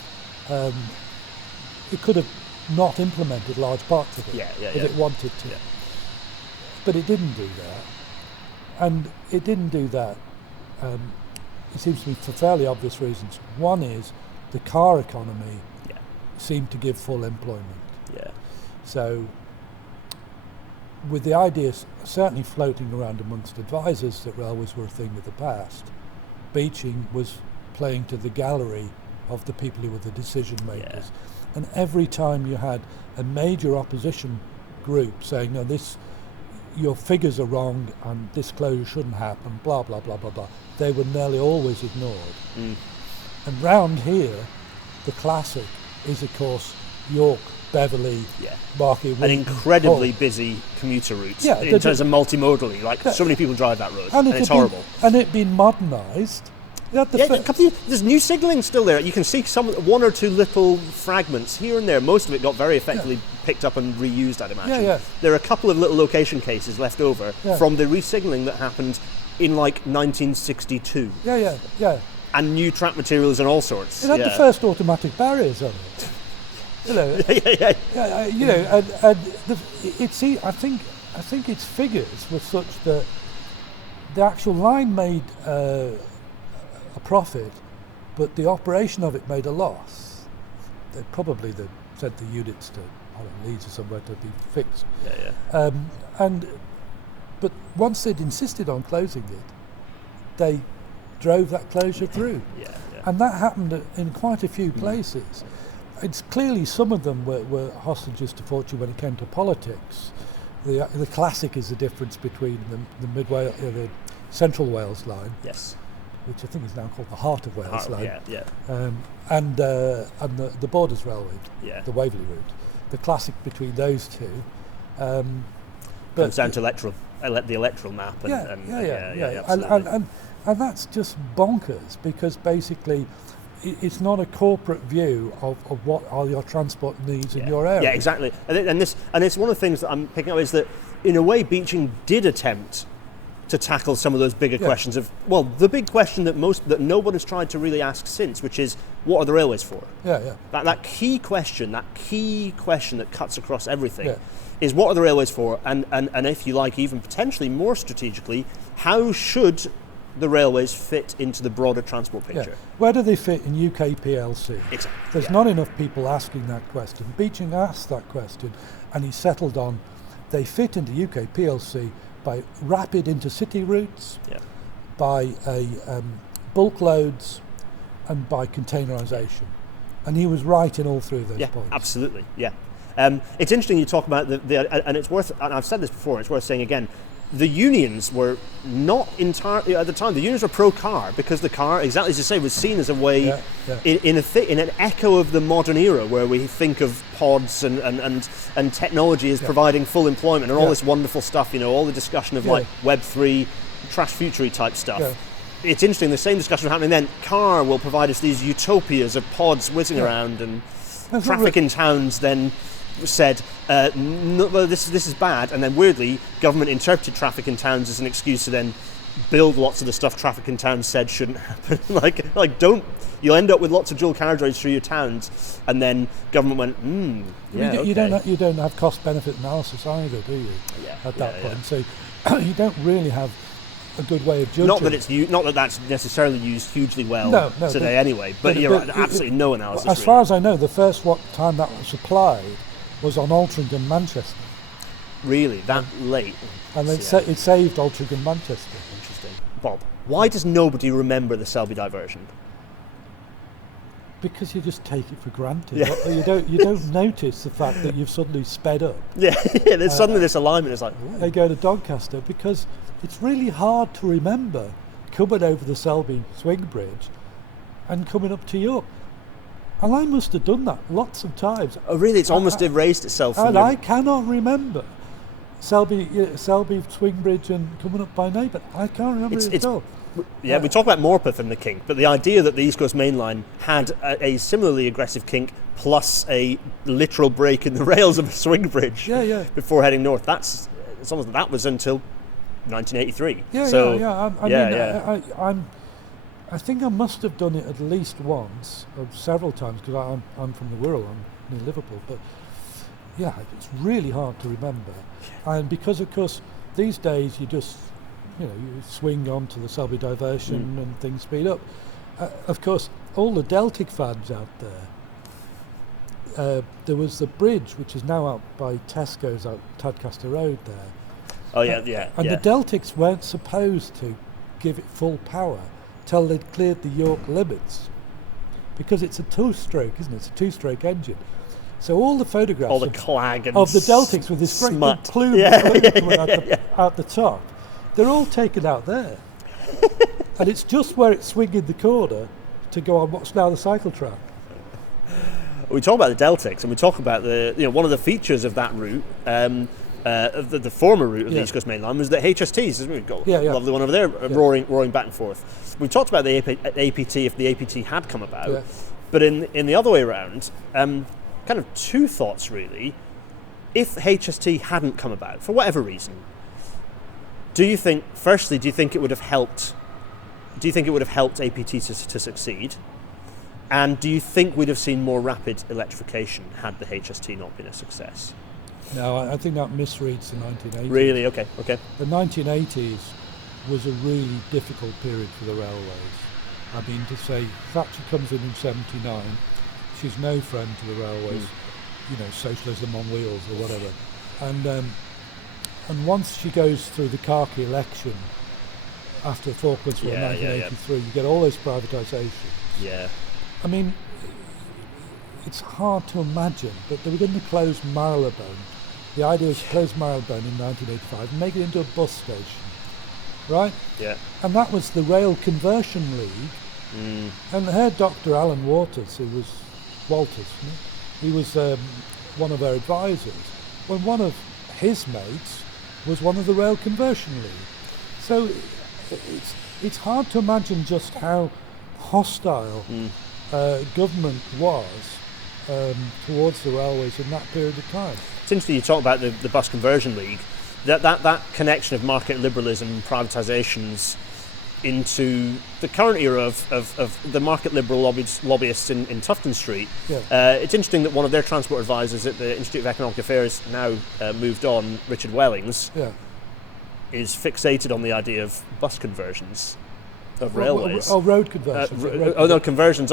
It could have not implemented large parts of it if it wanted to. But it didn't do that. And it didn't do that. It seems to me for fairly obvious reasons. One is the car economy seemed to give full employment. Yeah. So with the idea certainly floating around amongst advisors that railways were a thing of the past, Beeching was playing to the gallery of the people who were the decision makers. Yeah. And every time you had a major opposition group saying, no, your figures are wrong and this closure shouldn't happen, blah, blah, blah, blah, blah, they were nearly always ignored. And round here, the classic is, of course, York, Beverley, Market, an incredibly busy commuter route in terms of multimodally. Like, so many people drive that road, and it's horrible. And it'd been modernised. There's new signalling still there. You can see one or two little fragments here and there. Most of it got very effectively picked up and reused, I'd imagine. There are a couple of little location cases left over from the re-signalling that happened in like 1962. And new track materials and all sorts. It had the first automatic barriers on it. You know, I think its figures were such that the actual line made a profit, but the operation of it made a loss. They probably sent the units to Leeds or somewhere to be fixed. But once they'd insisted on closing it, they drove that closure through. And that happened in quite a few places. It's clearly some of them were hostages to fortune when it came to politics. The classic is the difference between the Central Wales line, which I think is now called the Heart of Wales line, and the Borders Railway, the Waverley route. The classic between those two. Comes down to the electoral map. And that's just bonkers, because basically it's not a corporate view of what are your transport needs in your area. Yeah, exactly. And it's one of the things that I'm picking up is that in a way Beeching did attempt to tackle some of those bigger questions of, well, the big question that nobody's tried to really ask since, which is, what are the railways for? That key question that cuts across everything is, what are the railways for? And if you like, even potentially more strategically, how should the railways fit into the broader transport picture? Where do they fit in UK PLC? Exactly. There's not enough people asking that question. Beeching asked that question, and he settled on they fit into UK PLC by rapid intercity routes, by bulk loads, and by containerisation. And he was right in all three of those points. Absolutely. It's interesting you talk about and it's worth, and I've said this before, it's worth saying again, the unions were not entirely, at the time, the unions were pro-car, because the car, exactly as you say, was seen as a way, in an echo of the modern era, where we think of pods and technology as providing full employment and all this wonderful stuff, all the discussion of like Web3, trash futury type stuff. It's interesting, the same discussion happening then. Car will provide us these utopias of pods whizzing around, and traffic in towns then said, no, this is bad, and then weirdly government interpreted traffic in towns as an excuse to then build lots of the stuff traffic in towns said shouldn't happen. You'll end up with lots of dual carriageways through your towns, and then government went, you don't have cost benefit analysis either, do you? At that point, so you don't really have a good way of judging. Not that that's necessarily used hugely well today anyway, but you're right, absolutely no analysis. As far as I know, the first time that was applied was on Altrincham, Manchester. Really? That late? And it saved Altrincham, Manchester. Interesting. Bob, why does nobody remember the Selby diversion? Because you just take it for granted. You don't notice the fact that you've suddenly sped up. There's suddenly this alignment is like, ooh. They go to Doncaster, because it's really hard to remember coming over the Selby swing bridge and coming up to York. And I must have done that lots of times. Oh, really? It's almost erased itself. I cannot remember Selby swing bridge and coming up by Neighbour. I can't remember it at all. We talk about Morpeth and the kink, but the idea that the East Coast Main Line had a similarly aggressive kink plus a literal break in the rails of a swing bridge before heading north, it's almost that was until 1983. I think I must have done it at least once, or several times, because I'm from the Wirral, I'm near Liverpool, but it's really hard to remember. And because, of course, these days you just you swing onto the Selby diversion and things speed up. Of course, all the Deltic fans out there was the bridge, which is now out by Tesco's out Tadcaster Road there. Oh yeah. And the Deltics weren't supposed to give it full power till they'd cleared the York limits, because it's a two-stroke, isn't it? It's a two-stroke engine. So all the photographs all the clag and of the Deltics with this great big plume out the top, they're all taken out there. And it's just where it's swinging the corner to go on what's now the cycle track. We talk about the Deltics, and we talk about one of the features of that route, of the former route of the East Coast Main Line, was that HSTs. We've got a lovely one over there, roaring back and forth. We talked about the APT if the APT had come about, but in the other way around, kind of two thoughts really. If HST hadn't come about for whatever reason, do you think it would have helped? Do you think it would have helped APT to succeed? And do you think we'd have seen more rapid electrification had the HST not been a success? No, I think that misreads the 1980s. Really? Okay. The 1980s was a really difficult period for the railways. I mean, to say Thatcher comes in 79, she's no friend to the railways, socialism on wheels or whatever. And once she goes through the khaki election after the Falklands War in 1983, you get all those privatisations. Yeah. I mean, it's hard to imagine, but they were going to close Marylebone. The idea was to close Marylebone in 1985 and make it into a bus station, right? Yeah. And that was the Rail Conversion League. And her Dr. Alan Walters, who was he was one of her advisors, when one of his mates was one of the Rail Conversion League. So it's hard to imagine just how hostile government was towards the railways in that period of time. It's interesting you talk about the Bus Conversion League, that connection of market liberalism, privatisations, into the current era of the market liberal lobbyists in Tufton Street. It's interesting that one of their transport advisors at the Institute of Economic Affairs, now moved on, Richard Wellings, is fixated on the idea of bus conversions of railways. Road conversions. Conversions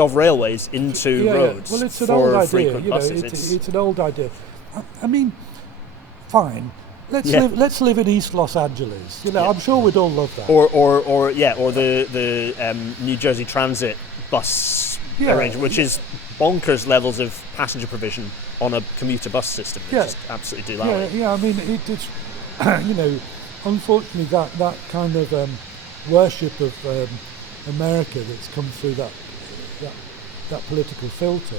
of railways into roads. Well, it's an old idea. Buses. It's an old idea. I mean, fine. Let's live in East Los Angeles. I'm sure we'd all love that. Or the New Jersey Transit bus arrangement, which is bonkers levels of passenger provision on a commuter bus system. It's just absolutely do-loud. I mean, it's unfortunately that kind of worship of America that's come through that political filter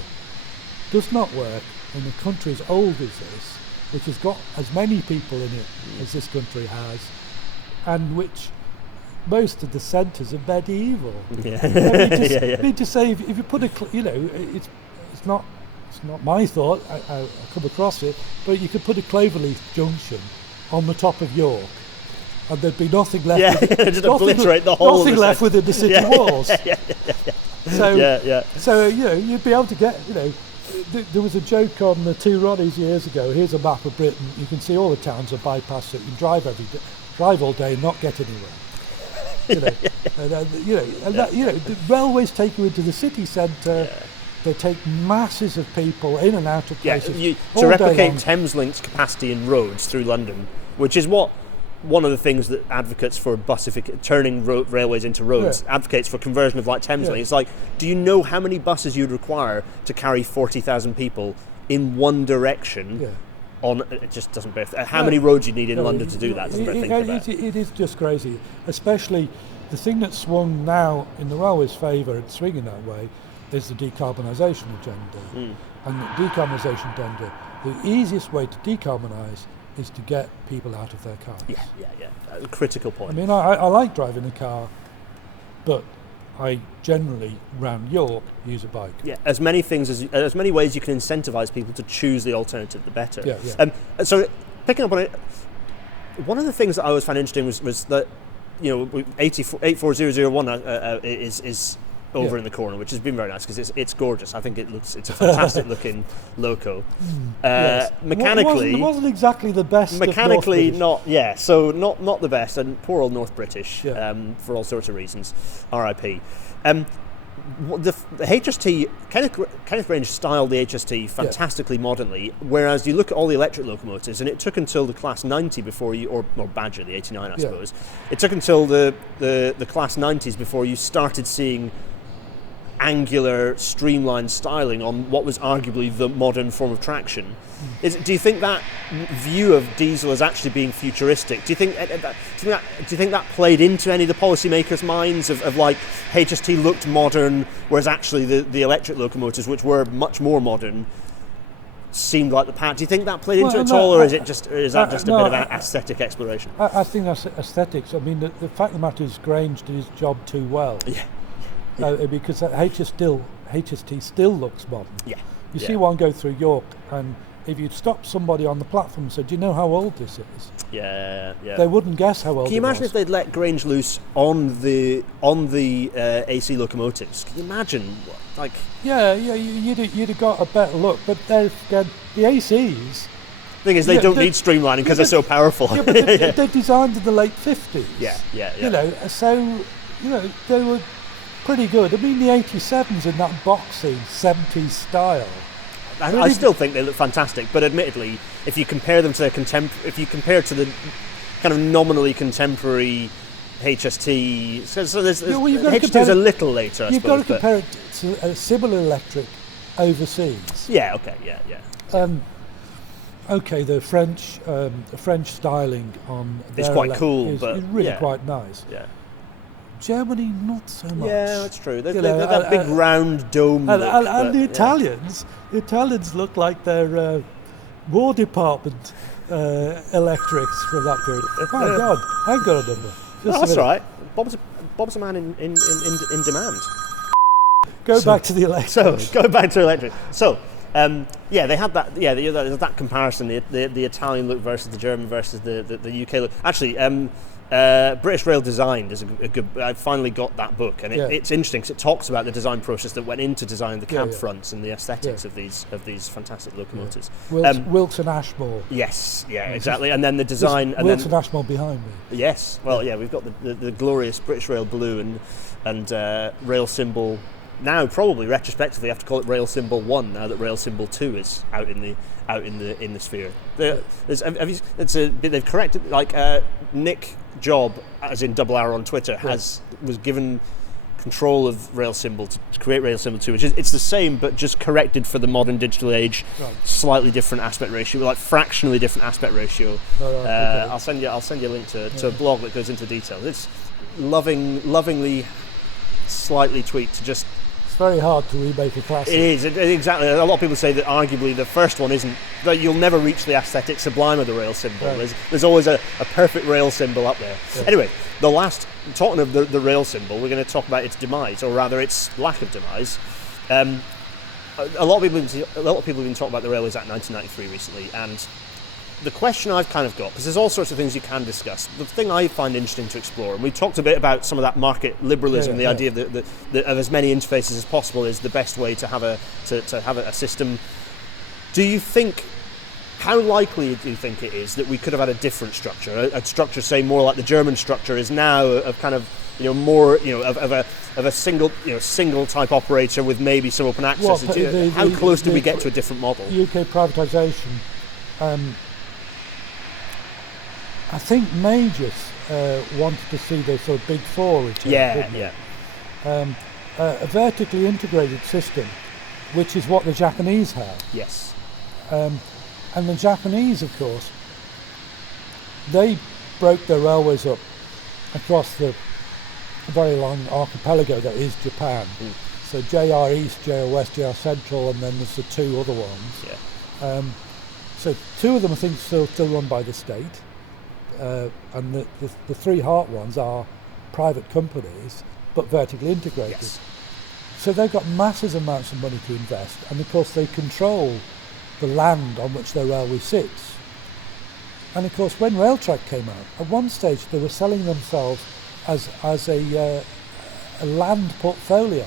does not work in a country as old as this, which has got as many people in it as this country has, and which most of the centres are medieval. I mean, to say if you put it's not my thought. I come across it, but you could put a cloverleaf junction on the top of York, and there'd be nothing left. Just obliterate the whole. Nothing left within the city walls. So you'd be able to get. There was a joke on the Two Ronnies years ago. Here's a map of Britain. You can see all the towns are bypassed. You can drive all day and not get anywhere. The railways take you into the city centre. They take masses of people in and out of places. To replicate Thameslink capacity in roads through London, which is what one of the things that advocates for turning railways into roads advocates for conversion of like Thameslink. It's like, do you know how many buses you'd require to carry 40,000 people in one direction? It just doesn't bear. How many roads you need in London to do that? Doesn't bear thinking about. It is just crazy, especially the thing that's swung now in the railways' favour and swinging that way is the decarbonisation agenda. And the decarbonisation agenda, the easiest way to decarbonise is to get people out of their cars. A critical point. I mean, I like driving a car, but I generally, around York, use a bike. As many ways you can incentivise people to choose the alternative, the better. So, picking up on it, one of the things that I always found interesting was that 84001 is over in the corner, which has been very nice because it's gorgeous. I think it's a fantastic looking loco. Yes. Mechanically, it wasn't exactly the best. Mechanically, not the best, and poor old North British for all sorts of reasons. R.I.P. The HST, Kenneth Grange styled the HST fantastically modernly, whereas you look at all the electric locomotives, and it took until the Class 90 before you, or Badger, the 89 I suppose, it took until the Class 90s before you started seeing angular, streamlined styling on what was arguably the modern form of traction. Do you think that view of diesel as actually being futuristic? Do you think that played into any of the policymakers' minds of like HST looked modern, whereas actually the electric locomotives, which were much more modern, seemed like the path? Do you think that played into it at all, or is that just a bit of an aesthetic exploration? I think that's aesthetics. I mean, the fact of the matter is Grange did his job too well. Because HST still looks modern. You see one go through York, and if you'd stop somebody on the platform and said, "Do you know how old this is?" They wouldn't guess how old. Can you imagine if they'd let Grange loose on the AC locomotives? Can you imagine? Like, you'd have got a better look. But the ACs. Thing is, they don't need streamlining because they're so powerful. They're designed in the late 50s. So they were pretty good. I mean, the 87s in that boxy 70s style. I still think they look fantastic, but admittedly, if you compare them to their the kind of nominally contemporary HST, HST is a little later, I suppose. You've got to compare it to a similar electric overseas. Okay, the French styling on it's quite cool, but is really quite nice. Germany, not so much. Yeah, that's true. They've that big round dome look. And the Italians look like they're War Department electrics from that period. My God, I've got a number. That's right. Bob's a man in demand. Go back to the electric. They had that. That comparison. The Italian look versus the German versus the UK look. Actually, British Rail Designed is a good. I finally got that book, and it's interesting because it talks about the design process that went into designing the cab fronts and the aesthetics of these fantastic locomotives. Wilkes and Ashmore. Yes, exactly. And then the design. Wilkes and Ashmore behind me. Yes. Well, we've got the glorious British Rail Blue and Rail Symbol. Now, probably retrospectively, have to call it Rail Symbol 1 now that Rail Symbol 2 is out in the sphere. They've corrected, like Nick Job, as in Double Arrow on Twitter, was given control of Rail Symbol to create Rail Symbol 2, which is it's the same but just corrected for the modern digital age, slightly different aspect ratio, like fractionally different aspect ratio. I'll send you a link to a blog that goes into details. It's lovingly slightly tweaked to just. Very hard to remake a classic. It is, exactly. A lot of people say that arguably the first one isn't, that you'll never reach the aesthetic sublime of the rail symbol. There's always a perfect rail symbol up there. Anyway, talking of the rail symbol, we're going to talk about its demise, or rather its lack of demise. A lot of people have been talking about the Railways Act 1993 recently, and the question I've kind of got, because there's all sorts of things you can discuss, the thing I find interesting to explore, and we talked a bit about some of that market liberalism, the idea of of as many interfaces as possible is the best way to have a system. Do you think, how likely do you think it is that we could have had a different structure, a structure, say, more like the German structure is now, of kind of, more, of a single type operator with maybe some open access? How close do we get to a different model? UK privatisation. I think Majors wanted to see the sort of big four return. A vertically integrated system, which is what the Japanese have. Yes. And the Japanese, of course, they broke their railways up across the very long archipelago that is Japan. So JR East, JR West, JR Central, and then there's the two other ones. So two of them I think still run by the state. And the three heart ones are private companies, but vertically integrated. Yes. So they've got massive amounts of money to invest, and of course they control the land on which their railway sits. And of course when Railtrack came out, at one stage they were selling themselves as a a land portfolio.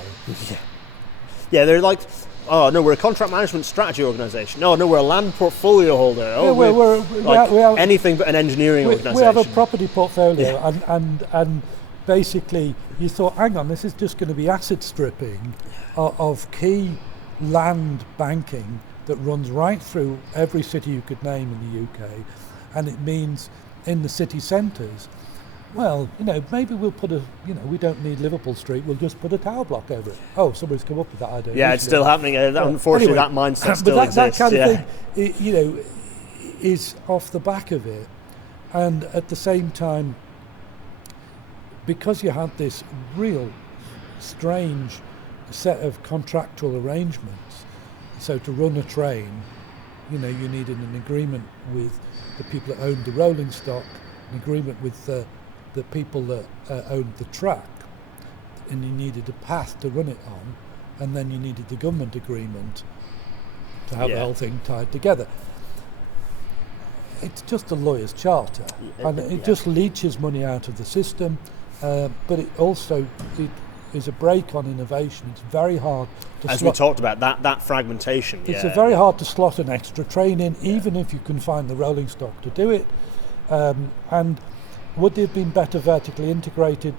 Yeah, they're like, oh no, we're a contract management strategy organisation. No, we're a land portfolio holder. Oh, we have anything but an engineering organisation. We have a property portfolio, and basically you thought, hang on, this is just going to be asset stripping of key land banking that runs right through every city you could name in the UK, and it means in the city centres, well, maybe we'll put we don't need Liverpool Street, we'll just put a tower block over it. Oh, somebody's come up with that idea. Yeah, it's still happening. Unfortunately, that mindset still exists. That kind of thing, is off the back of it. And at the same time, because you had this real strange set of contractual arrangements, so to run a train, you needed an agreement with the people that owned the rolling stock, an agreement with the people that owned the track, and you needed a path to run it on, and then you needed the government agreement to have the whole thing tied together. It's just a lawyer's charter, and it just leeches money out of the system, but it also is a brake on innovation. It's very hard to we talked about, that fragmentation. It's very hard to slot an extra train in, even if you can find the rolling stock to do it. And would they have been better vertically integrated?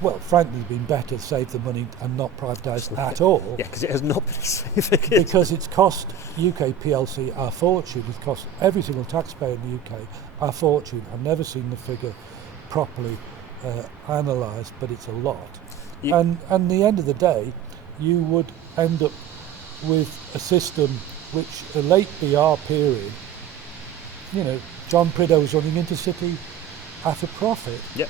Well, frankly, it'd been better to save the money and not privatise at all. Yeah, because it has not been safe. Because it's cost UK PLC our fortune. It's cost every single taxpayer in the UK our fortune. I've never seen the figure properly analysed, but it's a lot. And at the end of the day, you would end up with a system which, a late BR period, John Prideaux was running Intercity at a profit. Yep.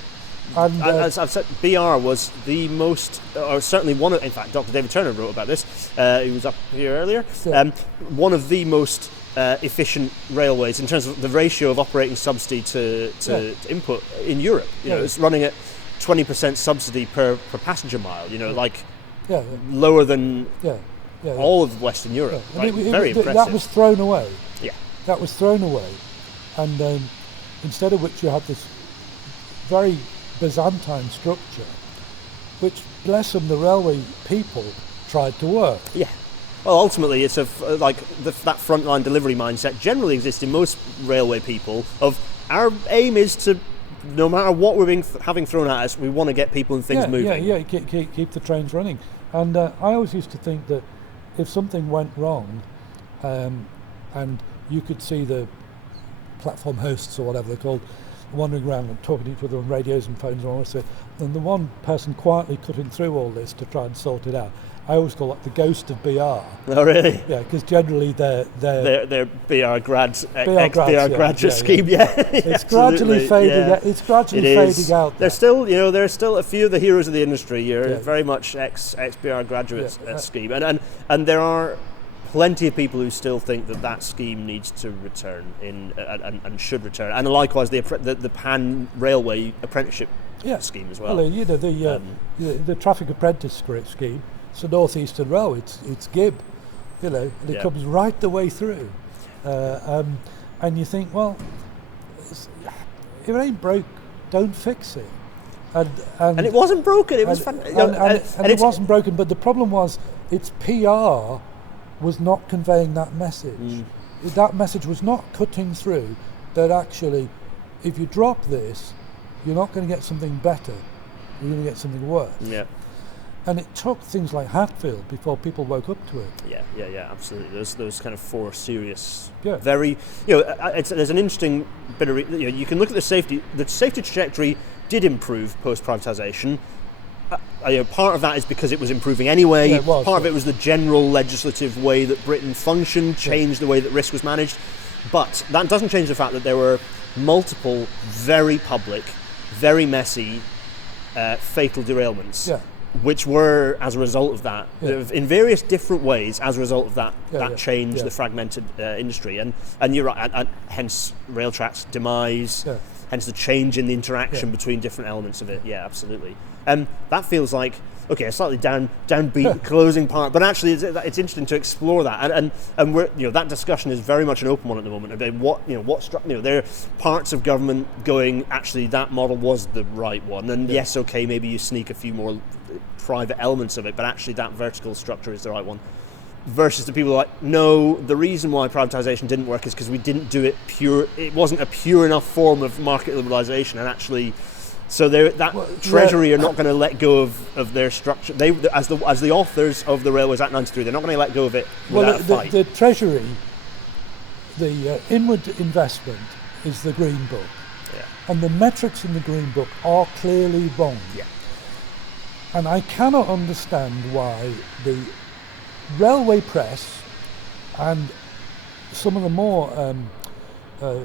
And as I've said, BR was the most, or certainly one of, in fact, Dr. David Turner wrote about this, he was up here earlier, one of the most efficient railways in terms of the ratio of operating subsidy to input in Europe. It's running at 20% subsidy per passenger mile, lower than all of Western Europe. Very impressive. That was thrown away. Yeah. That was thrown away. And instead of which you had this very Byzantine structure, which, bless them, the railway people tried to work. Yeah. Well, ultimately, it's that frontline delivery mindset generally exists in most railway people. Of our aim is to, no matter what we're having thrown at us, we want to get people and things moving. Yeah. Keep the trains running. And I always used to think that if something went wrong, and you could see the platform hosts or whatever they're called wandering around and talking to each other on radios and phones and all this, and the one person quietly cutting through all this to try and sort it out, I always call it the ghost of BR. Oh, really? Yeah, because generally they're BR grads, ex-BR graduate scheme. It's gradually fading. Yeah. It's gradually fading out. There's still, there's still a few of the heroes of the industry. You're very much ex-BR graduates scheme, and there are plenty of people who still think that scheme needs to return and should return, and likewise the pan railway apprenticeship scheme as well. Well, the traffic apprentice scheme. It's the North Eastern Railway. It's GIB, and it comes right the way through, and you think, well, if it ain't broke, don't fix it. And it wasn't broken. It was it wasn't broken. But the problem was its PR was not conveying that message. That message was not cutting through. That actually, if you drop this, you're not going to get something better. You're going to get something worse. Yeah. And it took things like Hatfield before people woke up to it. Yeah, absolutely. Those kind of four serious, very, there's an interesting bit of, you can look at the safety trajectory did improve post-privatisation. Part of that is because it was improving anyway. Part of it was the general legislative way that Britain functioned, changed the way that risk was managed. But that doesn't change the fact that there were multiple very public, very messy, fatal derailments. Which were, as a result of that, in various different ways, as a result of that change, the fragmented industry. And you're right, and hence Railtrack's demise, hence the change in the interaction between different elements of it. Yeah, absolutely. That feels like okay, a slightly downbeat closing part, but actually it's interesting to explore that, and we're, that discussion is very much an open one at the moment about what there are parts of government going, actually that model was the right one, and yes, okay, maybe you sneak a few more private elements of it, but actually that vertical structure is the right one. Versus the people who are like, no, the reason why privatization didn't work is because we didn't do it pure. It wasn't a pure enough form of market liberalization, and actually, so Treasury are not going to let go of their structure. They, as the authors of the Railways Act 93, they're not going to let go of it without a fight. The Treasury, the inward investment is the Green Book, and the metrics in the Green Book are clearly wrong. Yeah. And I cannot understand why the railway press and some of the more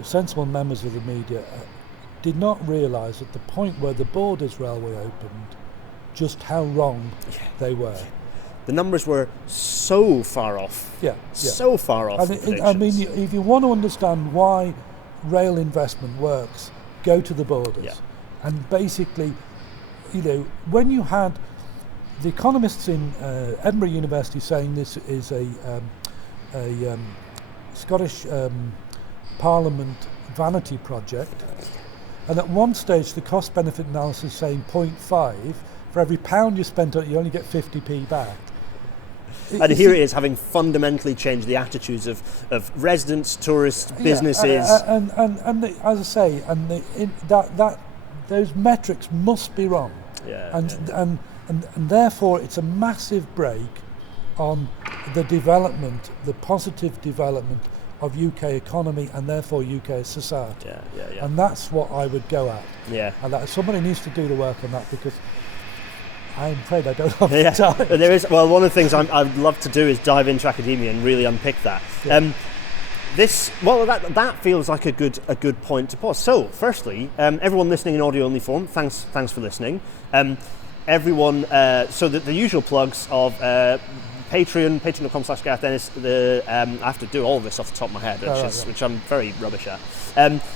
sensible members of the media did not realise at the point where the Borders Railway opened just how wrong they were. The numbers were so far off. So far off. I mean, if you want to understand why rail investment works, go to the Borders. And basically, when you had the economists in Edinburgh University saying this is a Scottish Parliament vanity project, and at one stage the cost-benefit analysis saying 0.5, for every pound you spent on it, you only get 50p back. And here it is, having fundamentally changed the attitudes of residents, tourists, businesses. And as I say, those metrics must be wrong. And therefore it's a massive break on the development, the positive development of UK economy and therefore UK society. And that's what I would go at. And that somebody needs to do the work on that, because I'm afraid I don't have the time. There is, well, one of the things I'd love to do is dive into academia and really unpick that. That feels like a good point to pause. So, firstly, everyone listening in audio-only form, thanks for listening. Everyone, so the usual plugs of patreon.com/Gareth Dennis. I have to do all of this off the top of my head, which I'm very rubbish at.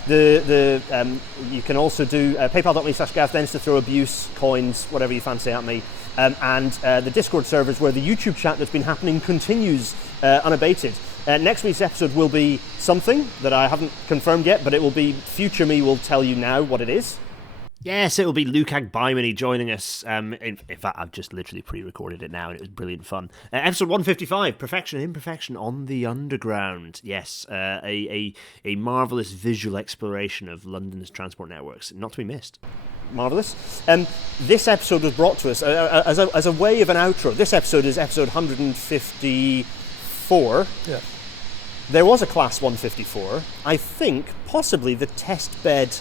You can also do paypal.me/Gareth Dennis to throw abuse, coins, whatever you fancy at me. And the Discord servers where the YouTube chat that's been happening continues unabated. Next week's episode will be something that I haven't confirmed yet, but it will be future me will tell you now what it is. Yes, it will be Luke Agbymony joining us. In fact, I've just literally pre-recorded it now, and it was brilliant fun. Episode 155, Perfection and Imperfection on the Underground. Yes, a marvellous visual exploration of London's transport networks, not to be missed. Marvellous. This episode was brought to us as a way of an outro. This episode is episode 154. Yeah. There was a class 154. I think possibly the test bed.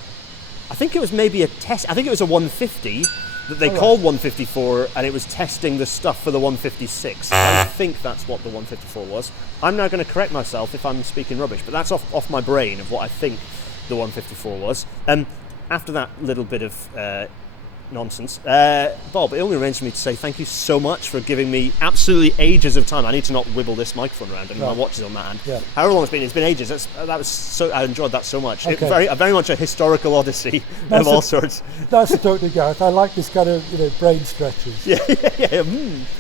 I think it was maybe a test. I think it was a 150 that they called 154, and it was testing the stuff for the 156. I think that's what the 154 was. I'm now going to correct myself if I'm speaking rubbish, but that's off my brain of what I think the 154 was. After that little bit of nonsense, Bob, it only remains for me to say thank you so much for giving me absolutely ages of time. I need to not wibble this microphone around, and my watch is on that hand. Yeah. However long it's been ages. That was so. I enjoyed that so much. Okay. Very much a historical odyssey of all sorts. That's totally Gareth. I like this kind of brain stretches. Yeah.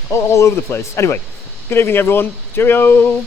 All over the place. Anyway, good evening, everyone. Cheerio.